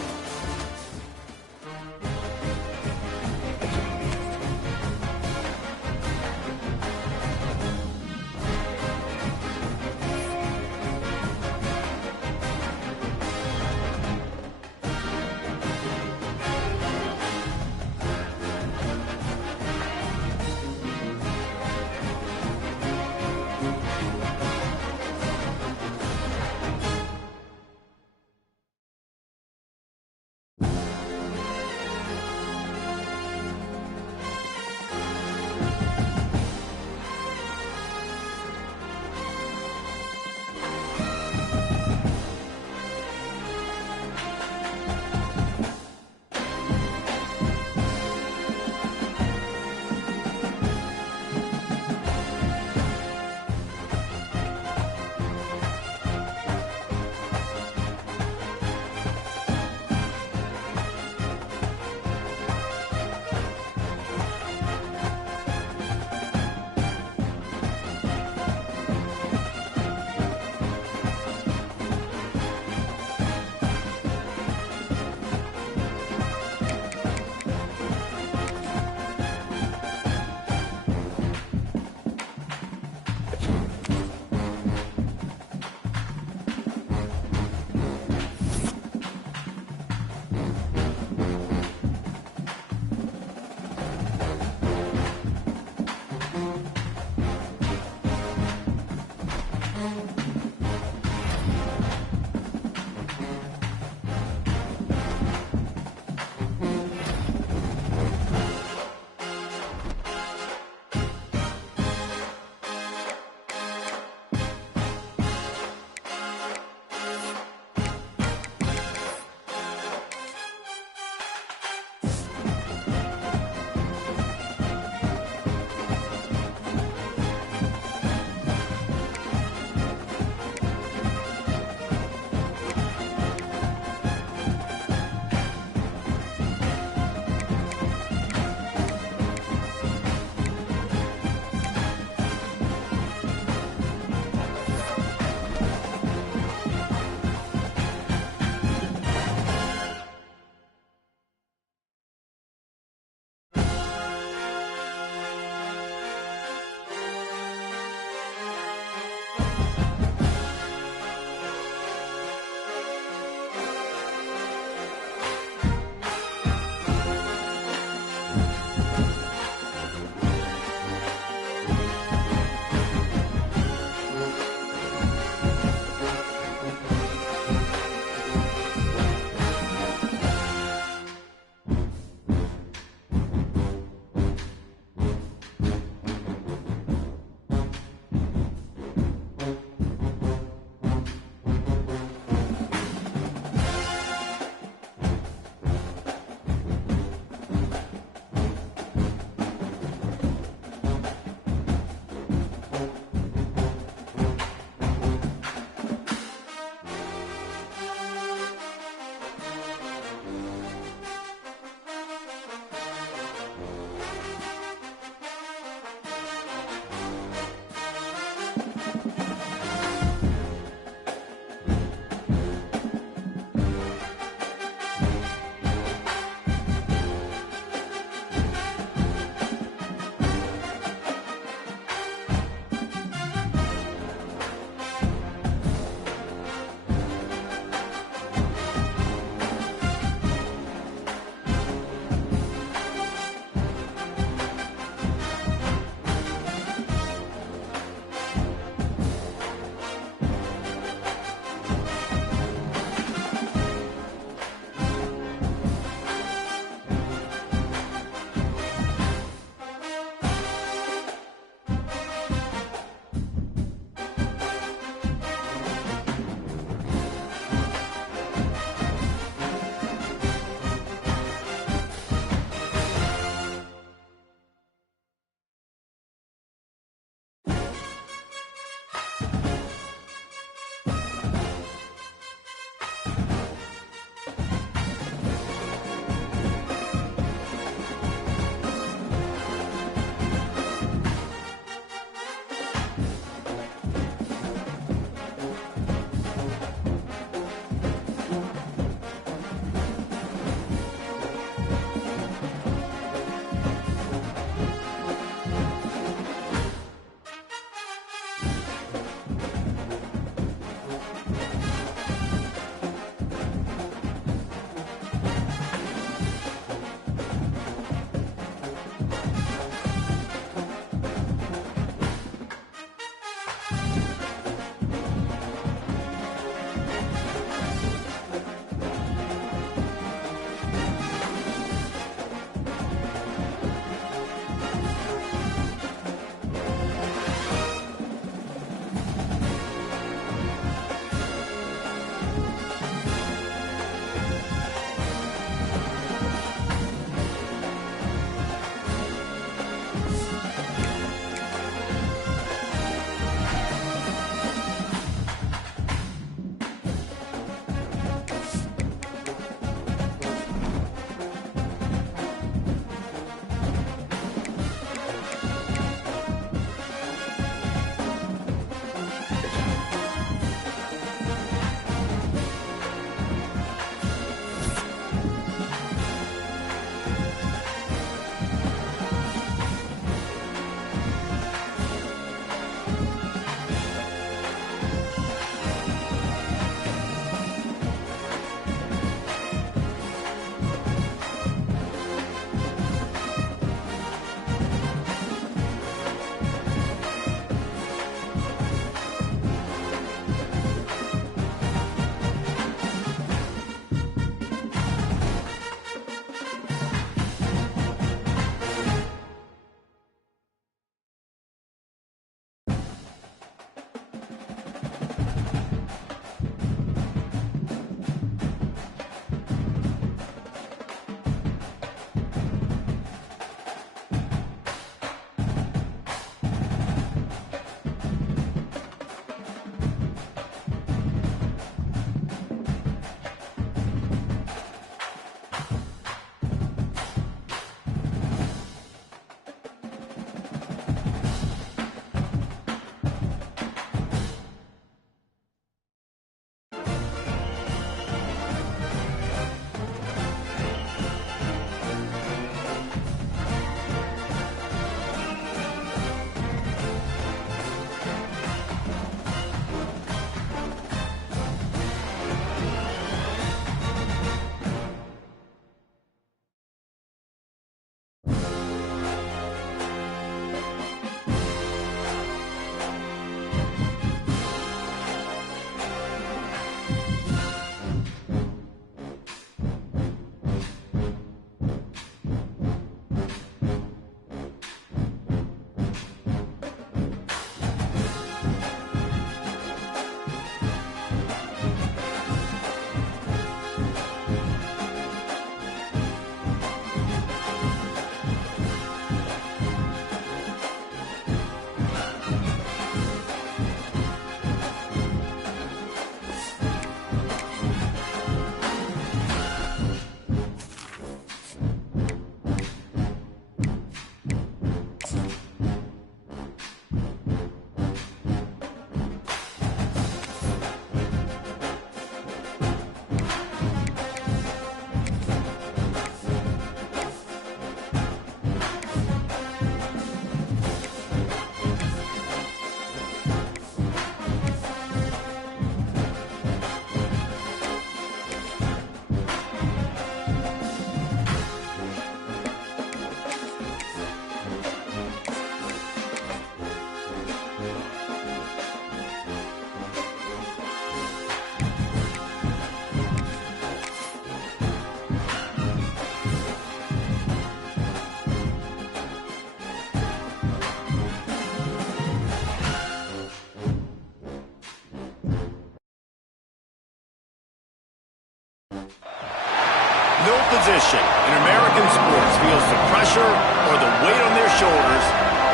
No position in American sports feels the pressure or the weight on their shoulders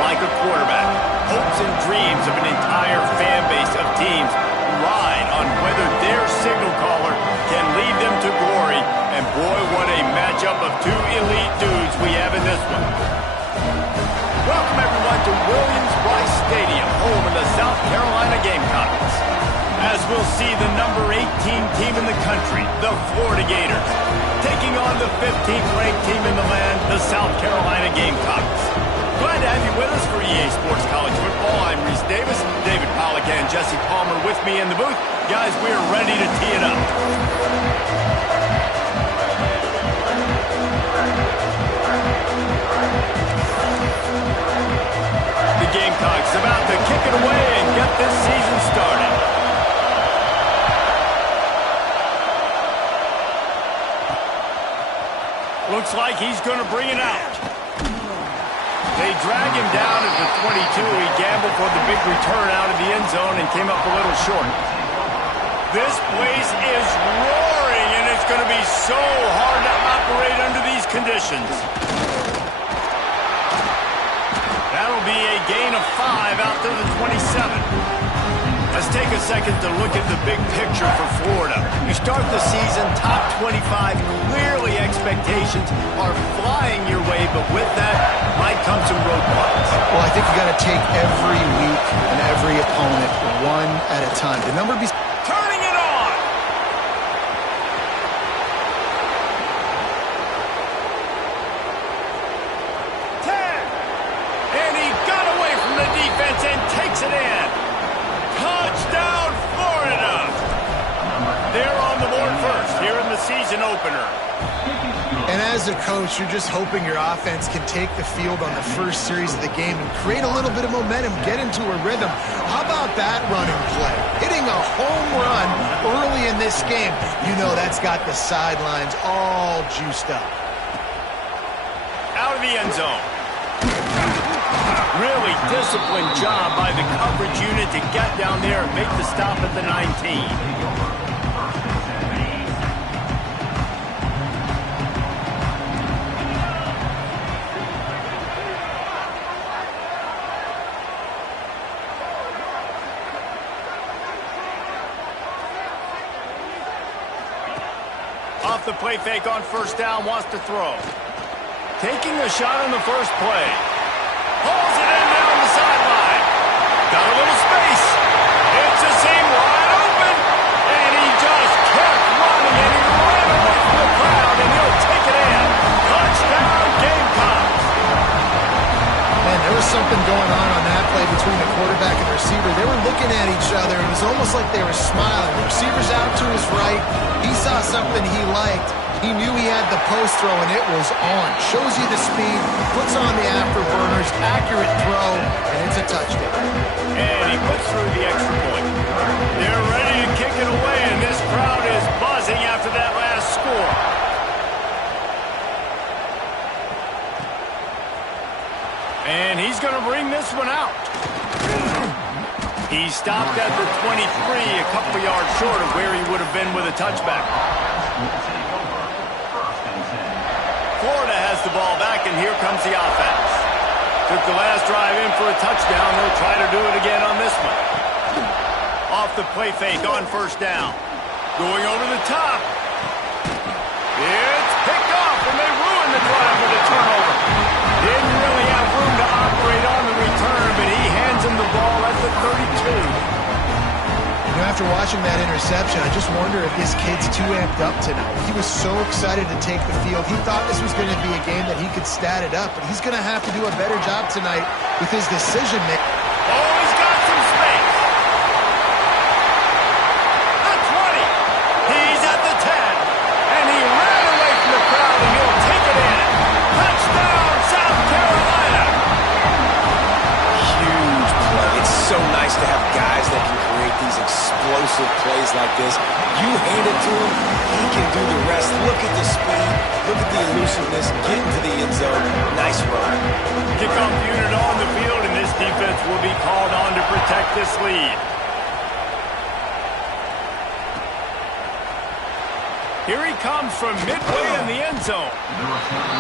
like a quarterback. Hopes and dreams of an entire fan base of teams ride on whether their signal caller can lead them to glory. And boy, what a matchup of two elite dudes we have in this one. Welcome everyone to Williams-Brice Stadium, home of the South Carolina Gamecocks. As we'll see the number 18 team in the country, the Florida Gators, taking on the 15th ranked team in the land, the South Carolina Gamecocks. Glad to have you with us for EA Sports College Football. I'm Reese Davis, David Pollack and Jesse Palmer with me in the booth. Guys, we are ready to tee it up. The Gamecocks about to kick it away and get this season started. Looks like he's going to bring it out. They drag him down at the 22. He gambled for the big return out of the end zone and came up a little short. This place is roaring, and it's going to be so hard to operate under these conditions. That'll be a gain of 5 out to the 27. Let's take a second to look at the big picture for Florida. You start the season top 25. Clearly expectations are flying your way, but with that might come some roadblocks. Well, I think you got to take every week and every opponent one at a time. The number be turning it on. And he got away from the defense and takes it in. Touchdown, Florida! They're on the board first here in the season opener. And as a coach, you're just hoping your offense can take the field on the first series of the game and create a little bit of momentum, get into a rhythm. How about that running play? Hitting a home run early in this game. You know that's got the sidelines all juiced up. Out of the end zone. Really disciplined job by the coverage unit to get down there and make the stop at the 19. Off the play fake on first down, wants to throw. Taking a shot on the first play. Pulls it in down the sideline. Got a little space. It's a seam wide open. And he just kept running, and he ran away from the crowd, and he'll take it in. Touchdown, Gamecocks. Man, there was something going on that play between the quarterback and the receiver. They were looking at each other. It was almost like they were smiling. The receiver's out to his right. He saw something he liked. He knew he had the post throw, and it was on. Shows you the speed, puts on the afterburners, accurate throw, and it's a touchdown. And he puts through the extra point. They're ready to kick it away, and this crowd is buzzing after that last score. And he's going to bring this one out. He stopped at the 23, a couple yards short of where he would have been with a touchback. Florida has the ball back, and here comes the offense. Took the last drive in for a touchdown. They'll try to do it again on this one. Off the play fake on first down. Going over the top. It's picked off, and they ruin the drive with a turnover. Didn't really have room to operate on the return, but he hands him the ball at the 32. You know, after watching that interception, I just wonder if this kid's too amped up tonight. He was so excited to take the field. He thought this was going to be a game that he could stat it up, but he's going to have to do a better job tonight with his decision-making. Oh, he's got some space. The 20. He's at the 10. And he ran away from the crowd, and he'll take it in. Touchdown, South Carolina. Huge play. It's so nice to have guys that can create these explosive plays like this. You hand it to him, he can do the rest. Look at the speed, look at the elusiveness, get into the end zone. Nice run. Kickoff unit on the field, and this defense will be called on to protect this lead. Here he comes from midway in the end zone.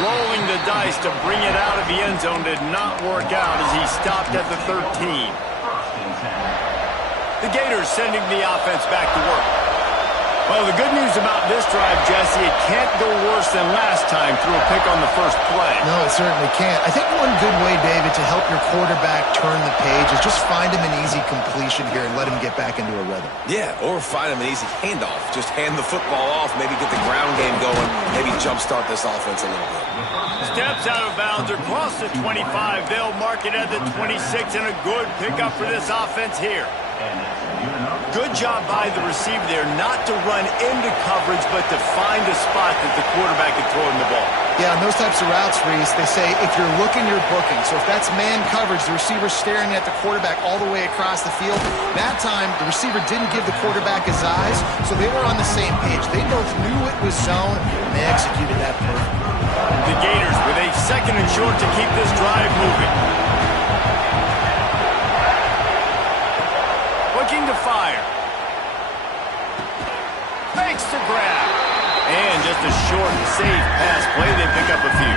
Rolling the dice to bring it out of the end zone did not work out as he stopped at the 13. The Gators sending the offense back to work. Well, the good news about this drive, Jesse, it can't go worse than last time through a pick on the first play. No, it certainly can't. I think one good way, David, to help your quarterback turn the page is just find him an easy completion here and let him get back into a rhythm. Yeah, or find him an easy handoff. Just hand the football off, maybe get the ground game going, maybe jumpstart this offense a little bit. Steps out of bounds across the 25. They'll mark it at the 26, and a good pickup for this offense here. Good job by the receiver there not to run into coverage, but to find a spot that the quarterback can throw him the ball. Yeah, on those types of routes, Reese, they say if you're looking, you're booking. So if that's man coverage, the receiver's staring at the quarterback all the way across the field. That time, the receiver didn't give the quarterback his eyes, so they were on the same page. They both knew it was zone, and they executed that perfectly. The Gators with a 2nd and short to keep this drive moving. Looking to fire. Fakes the grab. And just a short and safe pass play. They pick up a few.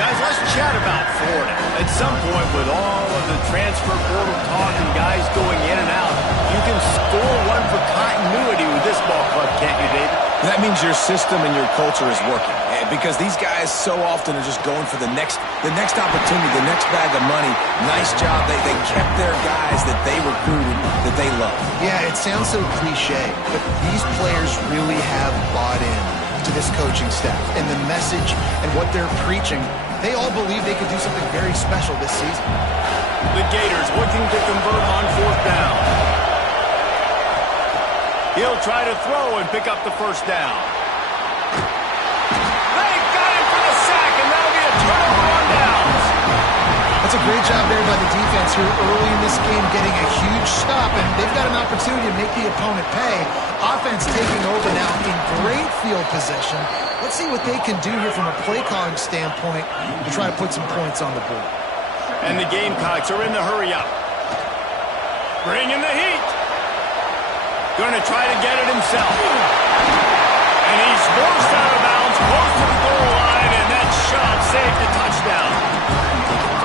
Guys, let's chat about Florida. At some point, with all of the transfer portal talk and guys going in and out, you can score one for continuity with this ball club, can't you, David? That means your system and your culture is working. Because these guys so often are just going for the next opportunity, the next bag of money. Nice job. They kept their guys that they recruited, that they love. Yeah, it sounds so cliche, but these players really have bought in to this coaching staff and the message and what they're preaching. They all believe they could do something very special this season. The Gators looking to convert on 4th down. He'll try to throw and pick up the first down. That's a great job there by the defense here early in this game, getting a huge stop, and they've got an opportunity to make the opponent pay. Offense taking over now in great field position. Let's see what they can do here from a play calling standpoint to try to put some points on the board. And the Gamecocks are in the hurry up. Bringing the heat. Going to try to get it himself. And he's forced out of bounds, close to the goal line, and that shot saved a touchdown.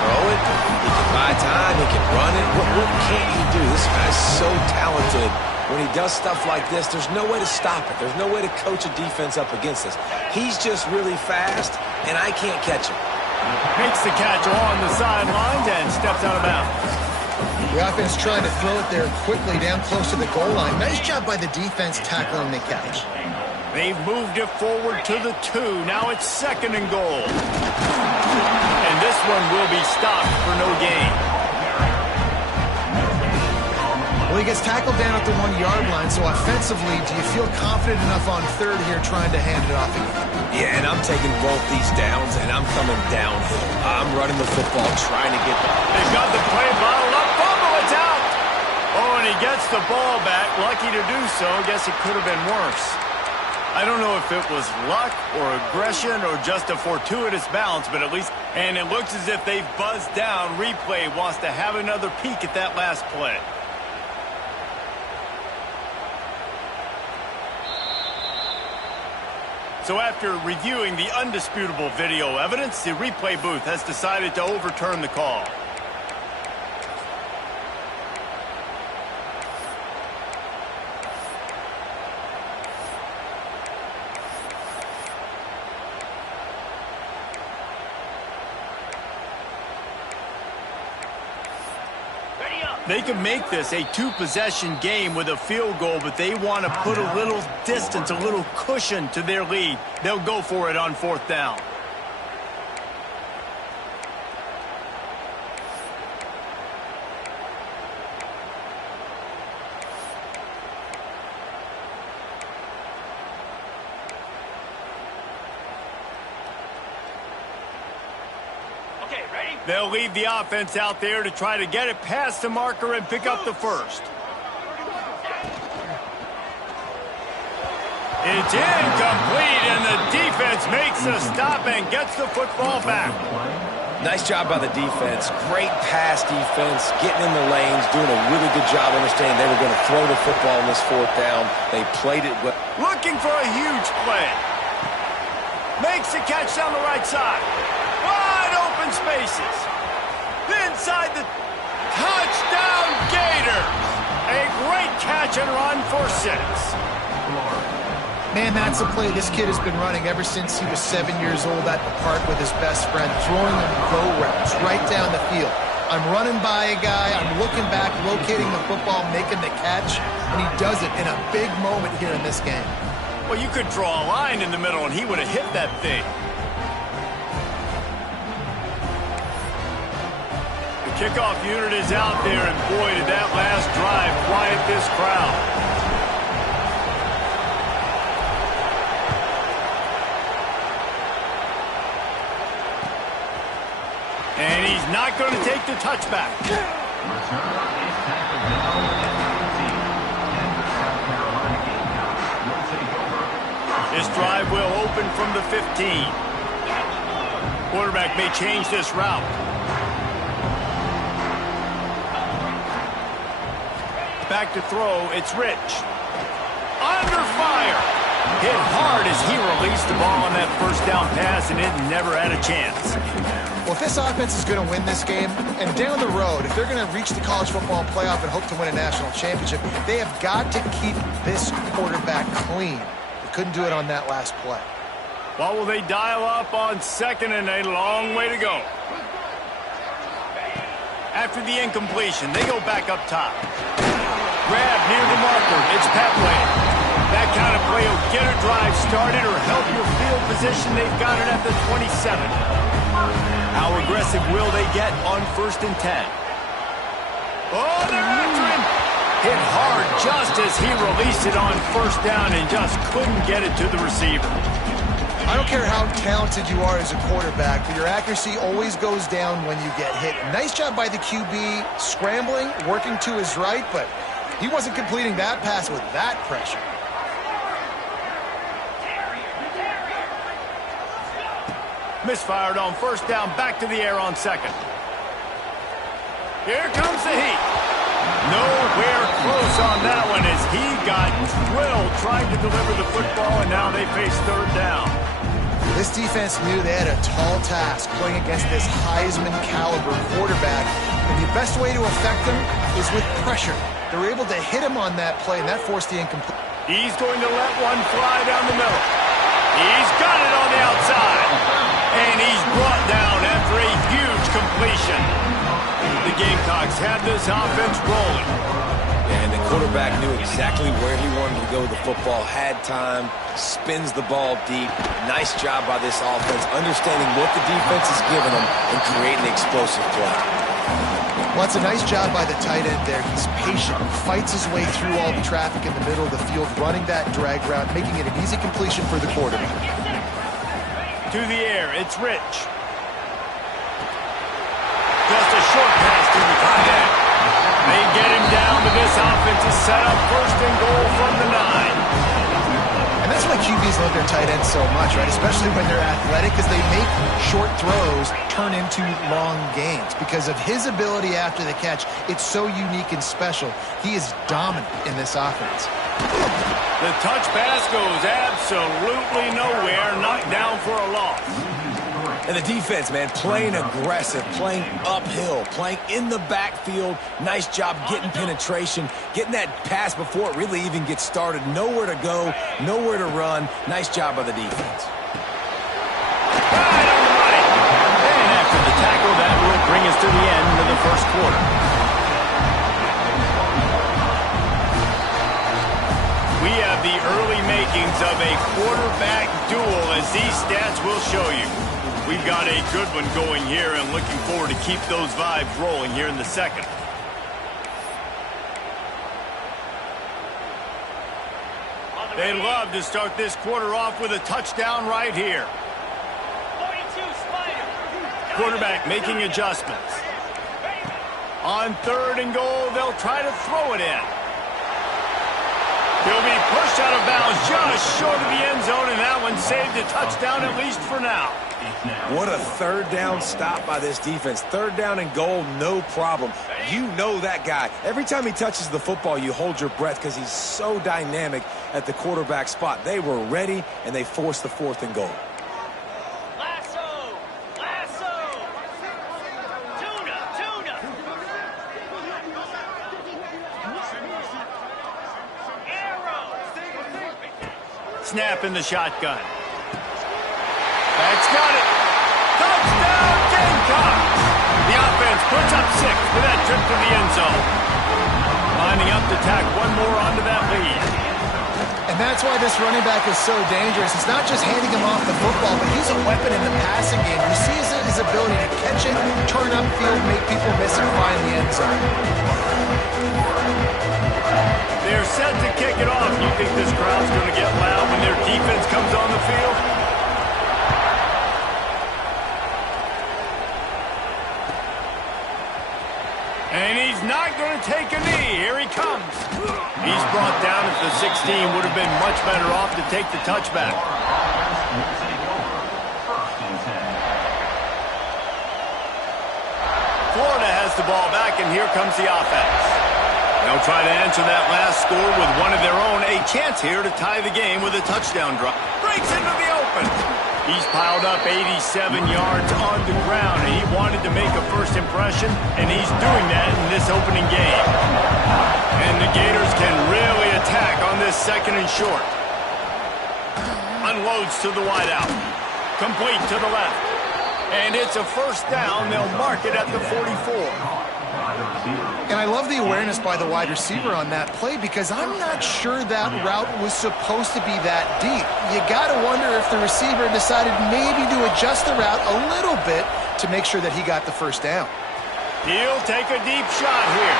Throw it, he can buy time, he can run it. What can't he do? This guy's so talented. When he does stuff like this, there's no way to stop it. There's no way to coach a defense up against this. He's just really fast, and I can't catch him. Makes the catch on the sidelines and steps out of bounds. The offense trying to throw it there quickly down close to the goal line. Nice job by the defense tackling the catch. They've moved it forward to the 2. Now it's 2nd and goal. And this one will be stopped for no gain. Well, he gets tackled down at the 1-yard line, so offensively, do you feel confident enough on 3rd here trying to hand it off again? Yeah, and I'm taking both these downs, and I'm coming downhill. I'm running the football, trying to get the... They've got the play bottled up. Fumble, it's out! Oh, and he gets the ball back. Lucky to do so. Guess it could have been worse. I don't know if it was luck or aggression or just a fortuitous bounce, but at least... And it looks as if they've buzzed down. Replay wants to have another peek at that last play. So after reviewing the undisputable video evidence, the replay booth has decided to overturn the call. They can make this a 2-possession game with a field goal, but they want to put a little distance, a little cushion to their lead. They'll go for it on 4th down. They'll leave the offense out there to try to get it past the marker and pick up the first. It's incomplete, and the defense makes makes a stop and gets the football back. Nice job by the defense. Great pass defense, getting in the lanes, doing a really good job understanding they were going to throw the football in this fourth down. They played it well. Looking for a huge play. Makes the catch down the right side. Wide open spaces. Inside the touchdown Gators. A great catch and run for 6. Man, that's a play this kid has been running ever since he was 7 years old at the park with his best friend, throwing him go routes right down the field. I'm running by a guy, I'm looking back, locating the football, making the catch, and he does it in a big moment here in this game. Well, you could draw a line in the middle, and he would have hit that thing. The kickoff unit is out there, and boy, did that last drive quiet this crowd. And he's not going to take the touchback. This drive will open from the 15. Quarterback may change this route. Back to throw, it's Rich. Under fire. Hit hard as he released the ball on that first down pass, and it never had a chance. Well, if this offense is going to win this game, and down the road, if they're going to reach the college football playoff and hope to win a national championship, they have got to keep this quarterback clean. They couldn't do it on that last play. Well, will they dial up on 2nd and a long way to go? After the incompletion, they go back up top. Grab near the marker. It's Pepley. That kind of play will get a drive started or help your field position. They've got it at the 27. How aggressive will they get on 1st and 10? Oh, they're after him. Hit hard just as he released it on 1st down and just couldn't get it to the receiver. I don't care how talented you are as a quarterback, but your accuracy always goes down when you get hit. Nice job by the QB, scrambling, working to his right, but he wasn't completing that pass with that pressure. Misfired on 1st down, back to the air on 2nd. Here comes the heat. Nowhere close on that one as he got drilled trying to deliver the football, and now they face 3rd down. This defense knew they had a tall task playing against this Heisman caliber quarterback, and the best way to affect him is with pressure. They were able to hit him on that play, and that forced the incomplete. He's going to let one fly down the middle. He's got it on the outside. And he's brought down after a huge completion. The Gamecocks have this offense rolling. And the quarterback knew exactly where he wanted to go with the football, had time, spins the ball deep. Nice job by this offense, understanding what the defense is giving them and creating explosive play. Well, it's a nice job by the tight end there. He's patient, fights his way through all the traffic in the middle of the field, running that drag route, making it an easy completion for the quarterback. To the air, it's Rich. Just a short pass to the tight end. They get him down to this offensive setup, 1st and goal from the 9. And that's why QBs love their tight ends so much, right? Especially when they're athletic, because they make short throws turn into long gains. Because of his ability after the catch, it's so unique and special. He is dominant in this offense. The touch pass goes absolutely nowhere, knocked down for a loss. And the defense, man, playing aggressive, playing uphill, playing in the backfield. Nice job getting penetration, getting that pass before it really even gets started. Nowhere to go, nowhere to run. Nice job by the defense. Right on the money. And after the tackle, that will bring us to the end of the 1st quarter. We have the early makings of a quarterback duel, as these stats will show you. We've got a good one going here and looking forward to keep those vibes rolling here in the 2nd. They love to start this quarter off with a touchdown right here. Quarterback making adjustments. On 3rd and goal, they'll try to throw it in. He'll be pushed out of bounds just short of the end zone, and that one saved a touchdown at least for now. What a third down stop by this defense. Third down and goal, no problem. You know that guy. Every time he touches the football, you hold your breath because he's so dynamic at the quarterback spot. They were ready, and they forced the 4th and goal. Snap in the shotgun. That's got it. Touchdown, Gamecocks! The offense puts up 6 for that trip to the end zone. Lining up to tack one more onto that lead. And that's why this running back is so dangerous. It's not just handing him off the football, but he's a weapon in the passing game. You see his ability to catch it, turn upfield, make people miss and find the end zone. They're set to kick it off. You think this crowd's going to get loud when their defense comes on the field? And he's not going to take a knee. Here he comes. He's brought down at the 16. Would have been much better off to take the touchback. Florida has the ball back, and here comes the offense. They'll try to answer that last score with one of their own. A chance here to tie the game with a touchdown drop. Breaks into the open. He's piled up 87 yards on the ground, and he wanted to make a first impression, and he's doing that in this opening game. And the Gators can really attack on this 2nd and short. Unloads to the wideout. Complete to the left. And it's a first down. They'll mark it at the 44. And I love the awareness by the wide receiver on that play because I'm not sure that route was supposed to be that deep. You got to wonder if the receiver decided maybe to adjust the route a little bit to make sure that he got the first down. He'll take a deep shot here.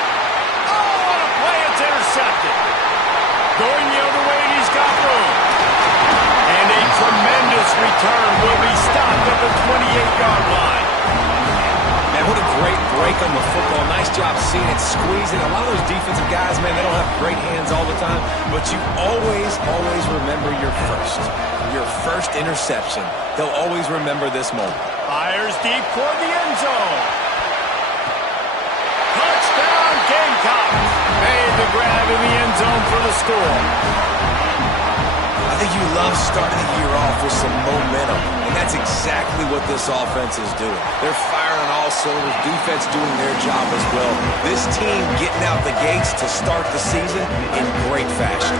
Oh, what a play. It's intercepted. Going the other way, and he's got room. And a tremendous return will be stopped at the 28-yard line. Man, what a great break on the football. Nice job seeing it, squeezing. A lot of those defensive guys, man, they don't have great hands all the time, but you always remember your first interception. They'll always remember this moment. Fires deep toward the end zone. Touchdown, Gamecocks. Made the grab in the end zone for the score. I think you love starting the year off with some momentum, and that's exactly what this offense is doing. They're firing on all cylinders, defense doing their job as well. This team getting out the gates to start the season in great fashion.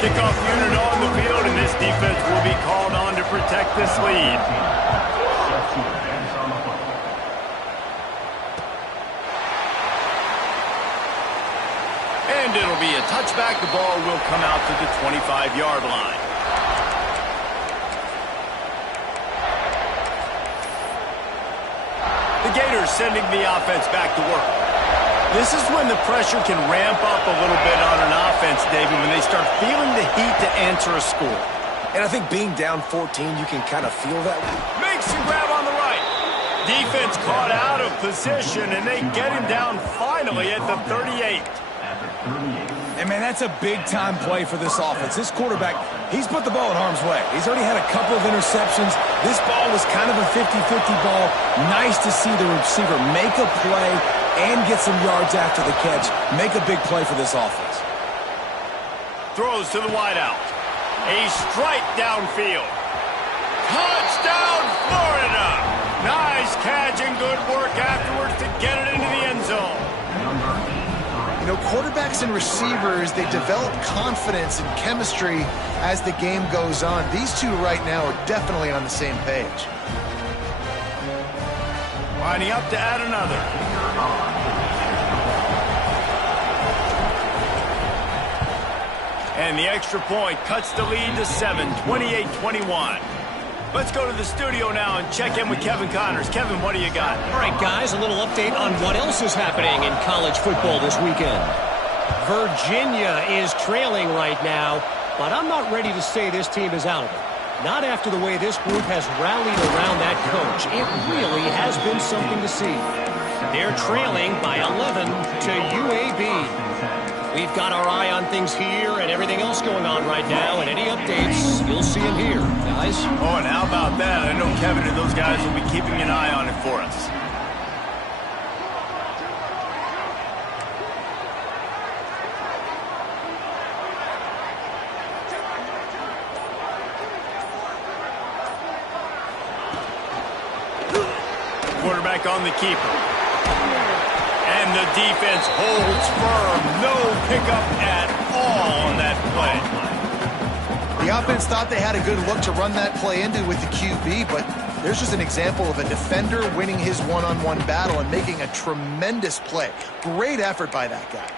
Kickoff unit on the field, and this defense will be called on to protect this lead. And it'll be a touchback. The ball will come out to the 25-yard line. The Gators sending the offense back to work. This is when the pressure can ramp up a little bit on an offense, David, when they start feeling the heat to answer a score. And I think being down 14, you can kind of feel that. Makes the grab on the right. Defense caught out of position, and they get him down finally at the 38. And, man, that's a big-time play for this offense. This quarterback, he's put the ball in harm's way. He's already had a couple of interceptions. This ball was kind of a 50-50 ball. Nice to see the receiver make a play and get some yards after the catch. Make a big play for this offense. Throws to the wideout. A strike downfield. Touchdown, Florida! Nice catch and good work afterwards to get it into the end zone. You know, quarterbacks and receivers, they develop confidence and chemistry as the game goes on. These two right now are definitely on the same page. Lining up to add another. And the extra point cuts the lead to 7, 28-21. Let's go to the studio now and check in with Kevin Connors. Kevin, what do you got? All right, guys, a little update on what else is happening in college football this weekend. Virginia is trailing right now, but I'm not ready to say this team is out of it. Not after the way this group has rallied around that coach. It really has been something to see. They're trailing by 11 to UAB. We've got our eye on things here and everything else going on right now, and any updates, you'll see them here, guys. Oh, and how about that? I know Kevin and those guys will be keeping an eye on it for us. Quarterback on the keeper. And the defense holds firm. No pickup at all on that play. The offense thought they had a good look to run that play into with the QB, but there's just an example of a defender winning his one-on-one battle and making a tremendous play. Great effort by that guy.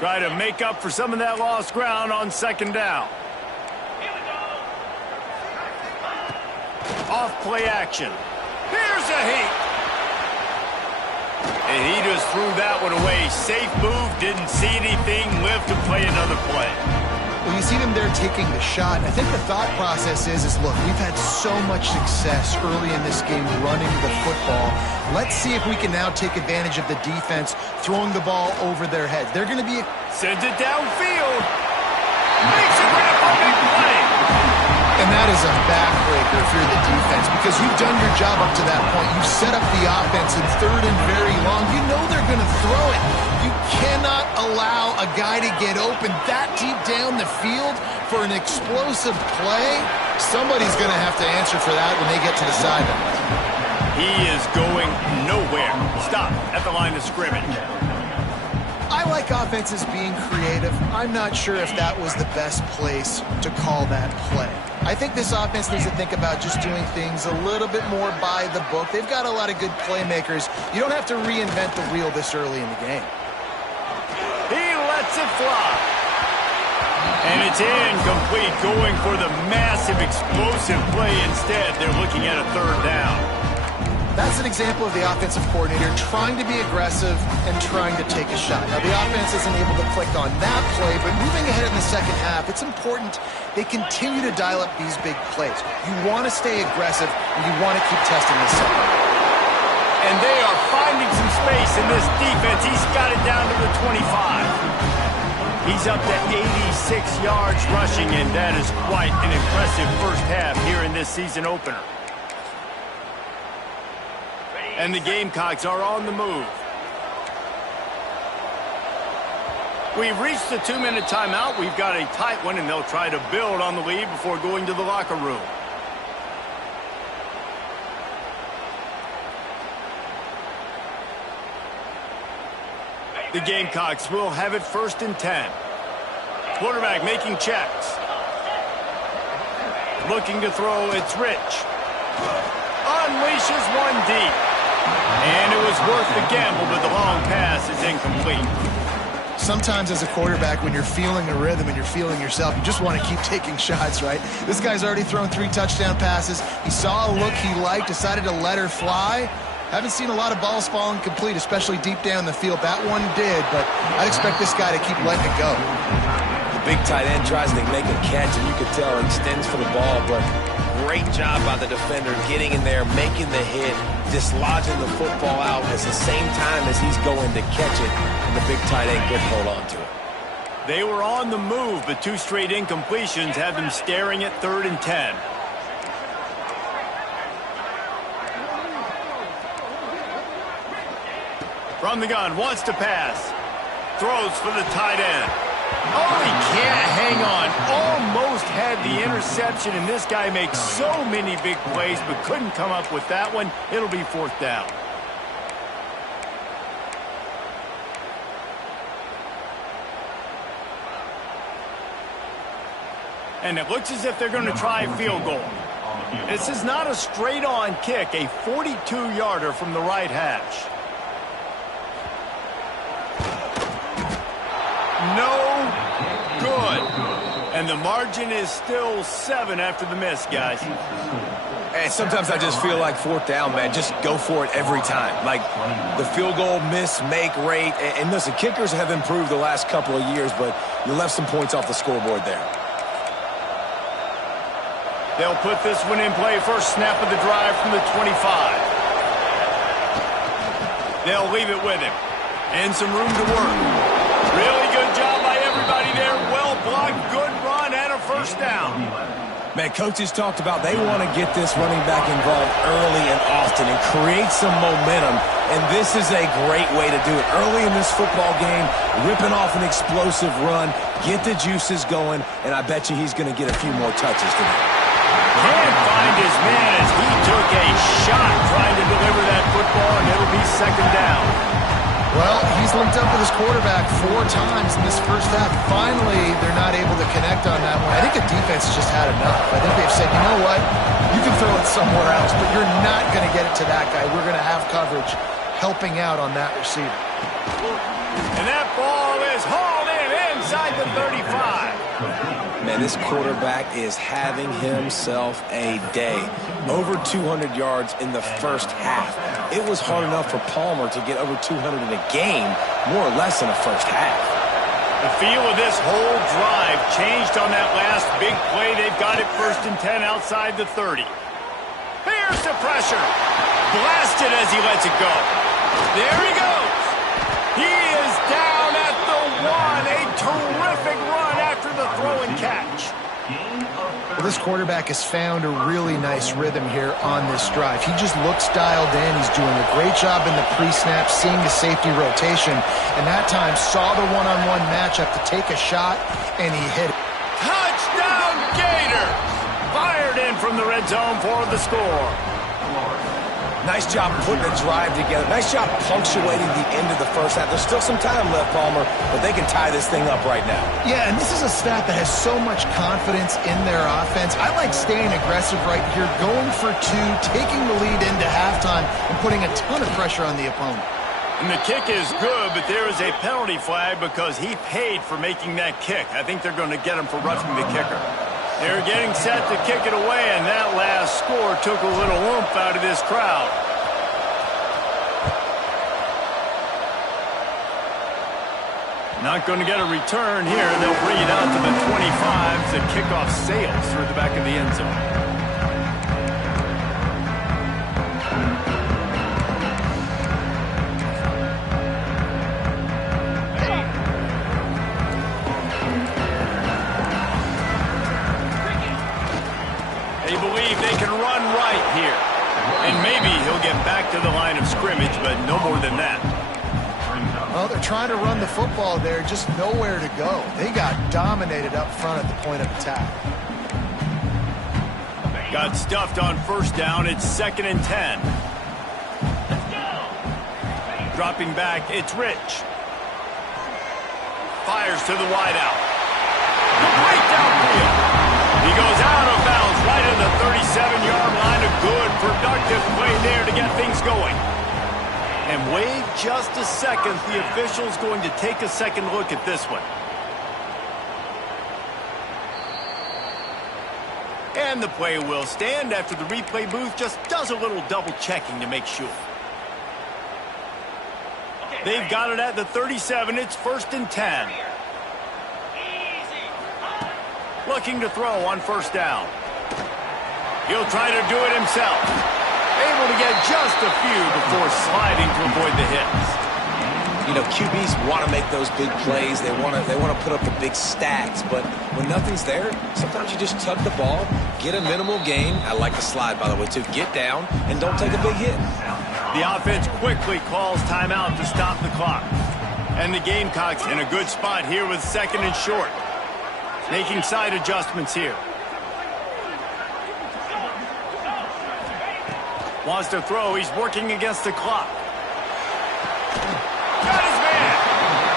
Try to make up for some of that lost ground on second down. Off play action. Here's a heat. And he just threw that one away. Safe move, didn't see anything, lived to play another play. Well, you see them there taking the shot. I think the thought process is look, we've had so much success early in this game running the football. Let's see if we can now take advantage of the defense throwing the ball over their heads. They're going to be... Sends it downfield. Makes a grab on big play. And that is a backbreaker if you're the defense, because you've done your job up to that point. You set up the offense in third and very long. You know they're going to throw it. You cannot allow a guy to get open that deep down the field for an explosive play. Somebody's going to have to answer for that when they get to the sideline. He is going nowhere. Stop at the line of scrimmage. I like offenses being creative. I'm not sure if that was the best place to call that play. I think this offense needs to think about just doing things a little bit more by the book. They've got a lot of good playmakers. You don't have to reinvent the wheel this early in the game. He lets it fly. And it's incomplete, going for the massive explosive play instead. They're looking at a third down. That's an example of the offensive coordinator trying to be aggressive and trying to take a shot. Now, the offense isn't able to click on that play, but moving ahead in the second half, it's important they continue to dial up these big plays. You want to stay aggressive, and you want to keep testing this second. And they are finding some space in this defense. He's got it down to the 25. He's up to 86 yards rushing, and that is quite an impressive first half here in this season opener. And the Gamecocks are on the move. We've reached the 2-minute timeout. We've got a tight one, and they'll try to build on the lead before going to the locker room. The Gamecocks will have it 1st and 10. Quarterback making checks. Looking to throw, it's Rich. Unleashes one deep. And it was worth the gamble, but the long pass is incomplete. Sometimes as a quarterback, when you're feeling a rhythm and you're feeling yourself, you just want to keep taking shots, right? This guy's already thrown 3 touchdown passes. He saw a look he liked, decided to let her fly. Haven't seen a lot of balls falling complete, especially deep down the field. That one did, but I'd expect this guy to keep letting it go. The big tight end tries to make a catch, and you can tell he extends for the ball, but great job by the defender getting in there, making the hit, dislodging the football out at the same time as he's going to catch it, and the big tight end couldn't hold on to it. They were on the move, but 2 straight incompletions have them staring at 3rd and 10. From the gun, wants to pass. Throws for the tight end. Oh, he can't hang on. Almost had the interception, and this guy makes so many big plays, but couldn't come up with that one. It'll be 4th down. And it looks as if they're going to try a field goal. This is not a straight-on kick, a 42-yarder from the right hash. No good. And the margin is still 7 after the miss, guys. Hey, sometimes I just feel like 4th down, man. Just go for it every time. Like the field goal miss, make rate. And listen, kickers have improved the last couple of years, but you left some points off the scoreboard there. They'll put this one in play. First snap of the drive from the 25. They'll leave it with him. And some room to work. Really good job by everybody there. Well blocked, good run, and a first down. Man, coaches talked about they want to get this running back involved early and often and create some momentum, and this is a great way to do it. Early in this football game, ripping off an explosive run, get the juices going, and I bet you he's going to get a few more touches today. Can't find his man as he took a shot trying to deliver that football, and it'll be second down. Well, he's linked up with his quarterback 4 times in this first half. Finally, they're not able to connect on that one. I think the defense just had enough. I think they've said, you know what, you can throw it somewhere else, but you're not going to get it to that guy. We're going to have coverage helping out on that receiver. And that ball is hauled in inside the 35. Man, this quarterback is having himself a day. Over 200 yards in the first half. It was hard enough for Palmer to get over 200 in a game, more or less in the first half. The feel of this whole drive changed on that last big play. They've got it 1st and 10 outside the 30. Here's the pressure. Blasted as he lets it go. There he goes. He is down at the 1. A terrific run after the throw and catch. Well, this quarterback has found a really nice rhythm here on this drive. He just looks dialed in. He's doing a great job in the pre-snap, seeing the safety rotation, and that time saw the one-on-one matchup to take a shot, and he hit it. Touchdown Gators! Fired in from the red zone for the score. Nice job putting the drive together. Nice job punctuating the end of the first half. There's still some time left, Palmer, but they can tie this thing up right now. Yeah, and this is a staff that has so much confidence in their offense. I like staying aggressive right here, going for 2, taking the lead into halftime, and putting a ton of pressure on the opponent. And the kick is good, but there is a penalty flag because he paid for making that kick. I think they're going to get him for roughing the kicker. They're getting set to kick it away, and that last score took a little oomph out of this crowd. Not going to get a return here. They'll bring it out to the 25 as the kickoff sails through the back of the end zone. They believe they can run right here. And maybe he'll get back to the line of scrimmage, but no more than that. Well, they're trying to run the football there, just nowhere to go. They got dominated up front at the point of attack. Got stuffed on first down. It's 2nd and 10. Dropping back, it's Rich. Fires to the wideout. Complete downfield. He goes out of bounds right at the 37-yard line. A good, productive play there to get things going. And wait just a second. The official's going to take a second look at this one. And the play will stand after the replay booth just does a little double checking to make sure. They've got it at the 37. It's 1st and 10. Looking to throw on first down. He'll try to do it himself. Able to get just a few before sliding to avoid the hits. You know, QBs want to make those big plays. They want to put up the big stats. But when nothing's there, sometimes you just tuck the ball, get a minimal gain. I like the slide, by the way, too. Get down and don't take a big hit. The offense quickly calls timeout to stop the clock. And the Gamecocks in a good spot here with 2nd and short. Making side adjustments here. Wants to throw. He's working against the clock. Got his man.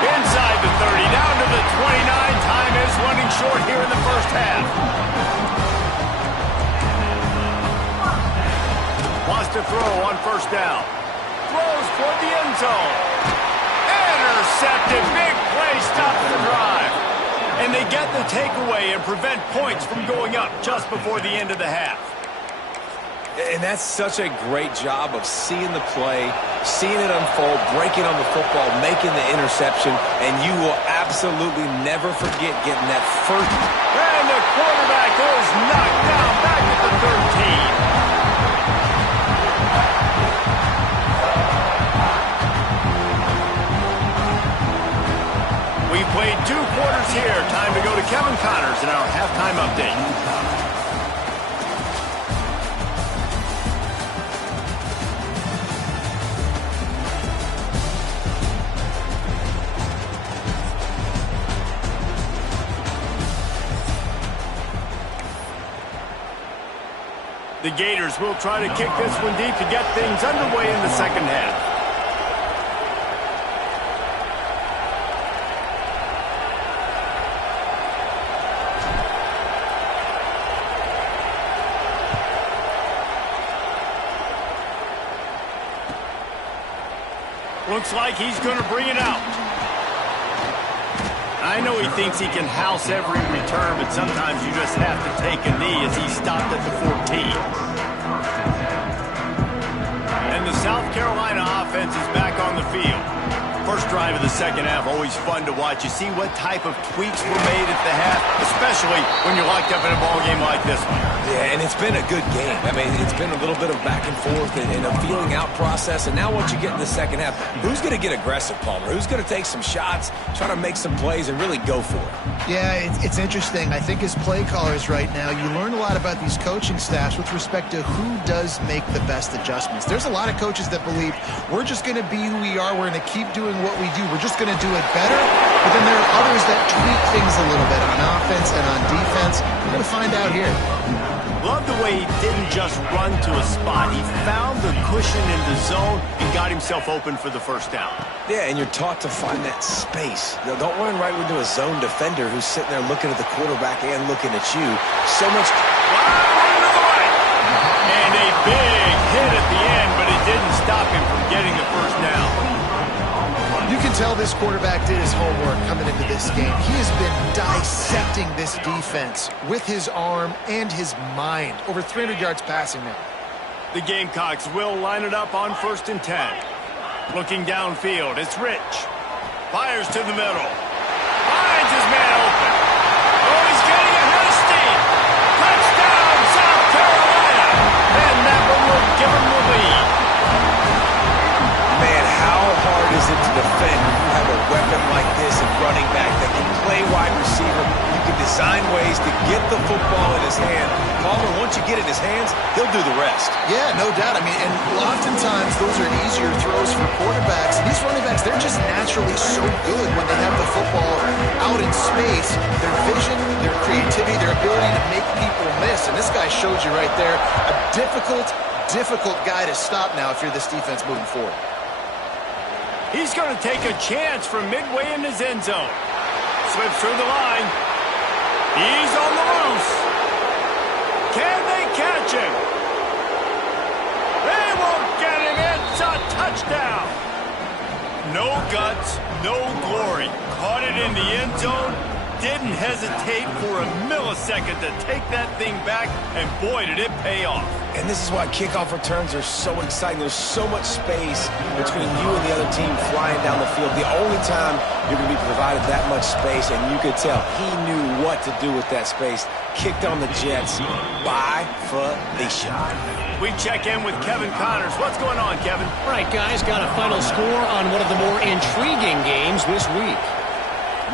Inside the 30, down to the 29. Time is running short here in the first half. Wants to throw on first down. Throws toward the end zone. Intercepted. Big play stops the drive. And they get the takeaway and prevent points from going up just before the end of the half. And that's such a great job of seeing the play, seeing it unfold, breaking on the football, making the interception, and you will absolutely never forget getting that first. And the quarterback is knocked down back at the 13. The Gators will try to kick this one deep to get things underway in the second half. Looks like he's going to bring it out. I know he thinks he can house every return, but sometimes you just have to take a knee as he stopped at the 14. And the South Carolina offense is back on the field. First drive of the second half, always fun to watch. You see what type of tweaks were made at the half, especially when you're locked up in a ball game like this one. Yeah, and it's been a good game. I mean, it's been a little bit of back and forth and a feeling out process. And now once you get in the second half, who's going to get aggressive, Palmer? Who's going to take some shots, try to make some plays, and really go for it? Yeah, it's interesting. I think as play callers right now, you learn a lot about these coaching staffs with respect to who does make the best adjustments. There's a lot of coaches that believe we're just going to be who we are. We're going to keep doing what we do. We're just going to do it better. But then there are others that tweak things a little bit on offense and on defense. We're going to find out here. Love the way he didn't just run to a spot. He found the cushion in the zone and got himself open for the first down. Yeah, and you're taught to find that space. You know, don't run right into a zone defender who's sitting there looking at the quarterback and looking at you. So much... Another way! And a big hit at the end, but it didn't stop him from getting the first down. You can tell this quarterback did his homework coming into this game. He has been dissecting this defense with his arm and his mind. Over 300 yards passing now. The Gamecocks will line it up on 1st and 10. Looking downfield, it's Rich. Fires to the middle. Finds his man open. Oh, he's getting ahead of steam. Touchdown, South Carolina. And that one will give him the lead. Man, how hard is it to defend when you have a weapon like this at running back that can play wide receiver? You can design ways to get the football in his hand. Palmer, once you get it in his hands, he'll do the rest. Yeah, no doubt. I mean, and oftentimes those are easier throws for quarterbacks. And these running backs, they're just naturally so good when they have the football out in space. Their vision, their creativity, their ability to make people miss. And this guy showed you right there a difficult guy to stop now if you're this defense moving forward. He's going to take a chance from midway in his end zone. Slips through the line. He's on the loose. Can they catch him? They won't get him. It's a touchdown. No guts, no glory. Caught it in the end zone. Didn't hesitate for a millisecond to take that thing back, and boy, did it pay off. And this is why kickoff returns are so exciting. There's so much space between you and the other team flying down the field. The only time you're going to be provided that much space, and you could tell he knew what to do with that space. Kicked on the Jets by Felicia. We check in with Kevin Connors. What's going on, Kevin? Right, guys, got a final score on one of the more intriguing games this week.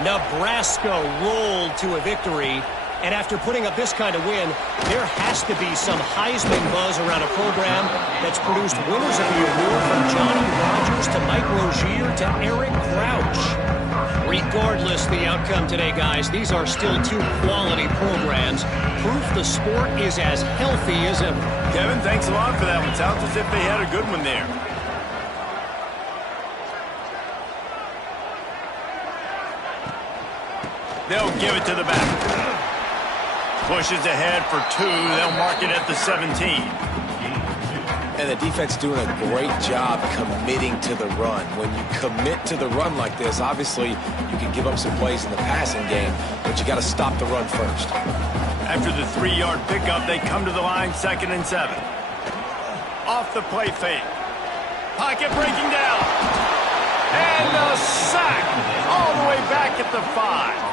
Nebraska rolled to a victory, and after putting up this kind of win, there has to be some Heisman buzz around a program that's produced winners of the award from Johnny Rodgers to Mike Rozier to Eric Crouch. Regardless the outcome today, guys, these are still two quality programs. Proof the sport is as healthy as ever. Kevin, thanks a lot for that one. Sounds as if they had a good one there. They'll give it to the back. Pushes ahead for 2. They'll mark it at the 17. And the defense doing a great job committing to the run. When you commit to the run like this, obviously you can give up some plays in the passing game, but you got to stop the run first. After the 3-yard pickup, they come to the line, 2nd and 7. Off the play fake. Pocket breaking down. And a sack all the way back at the 5.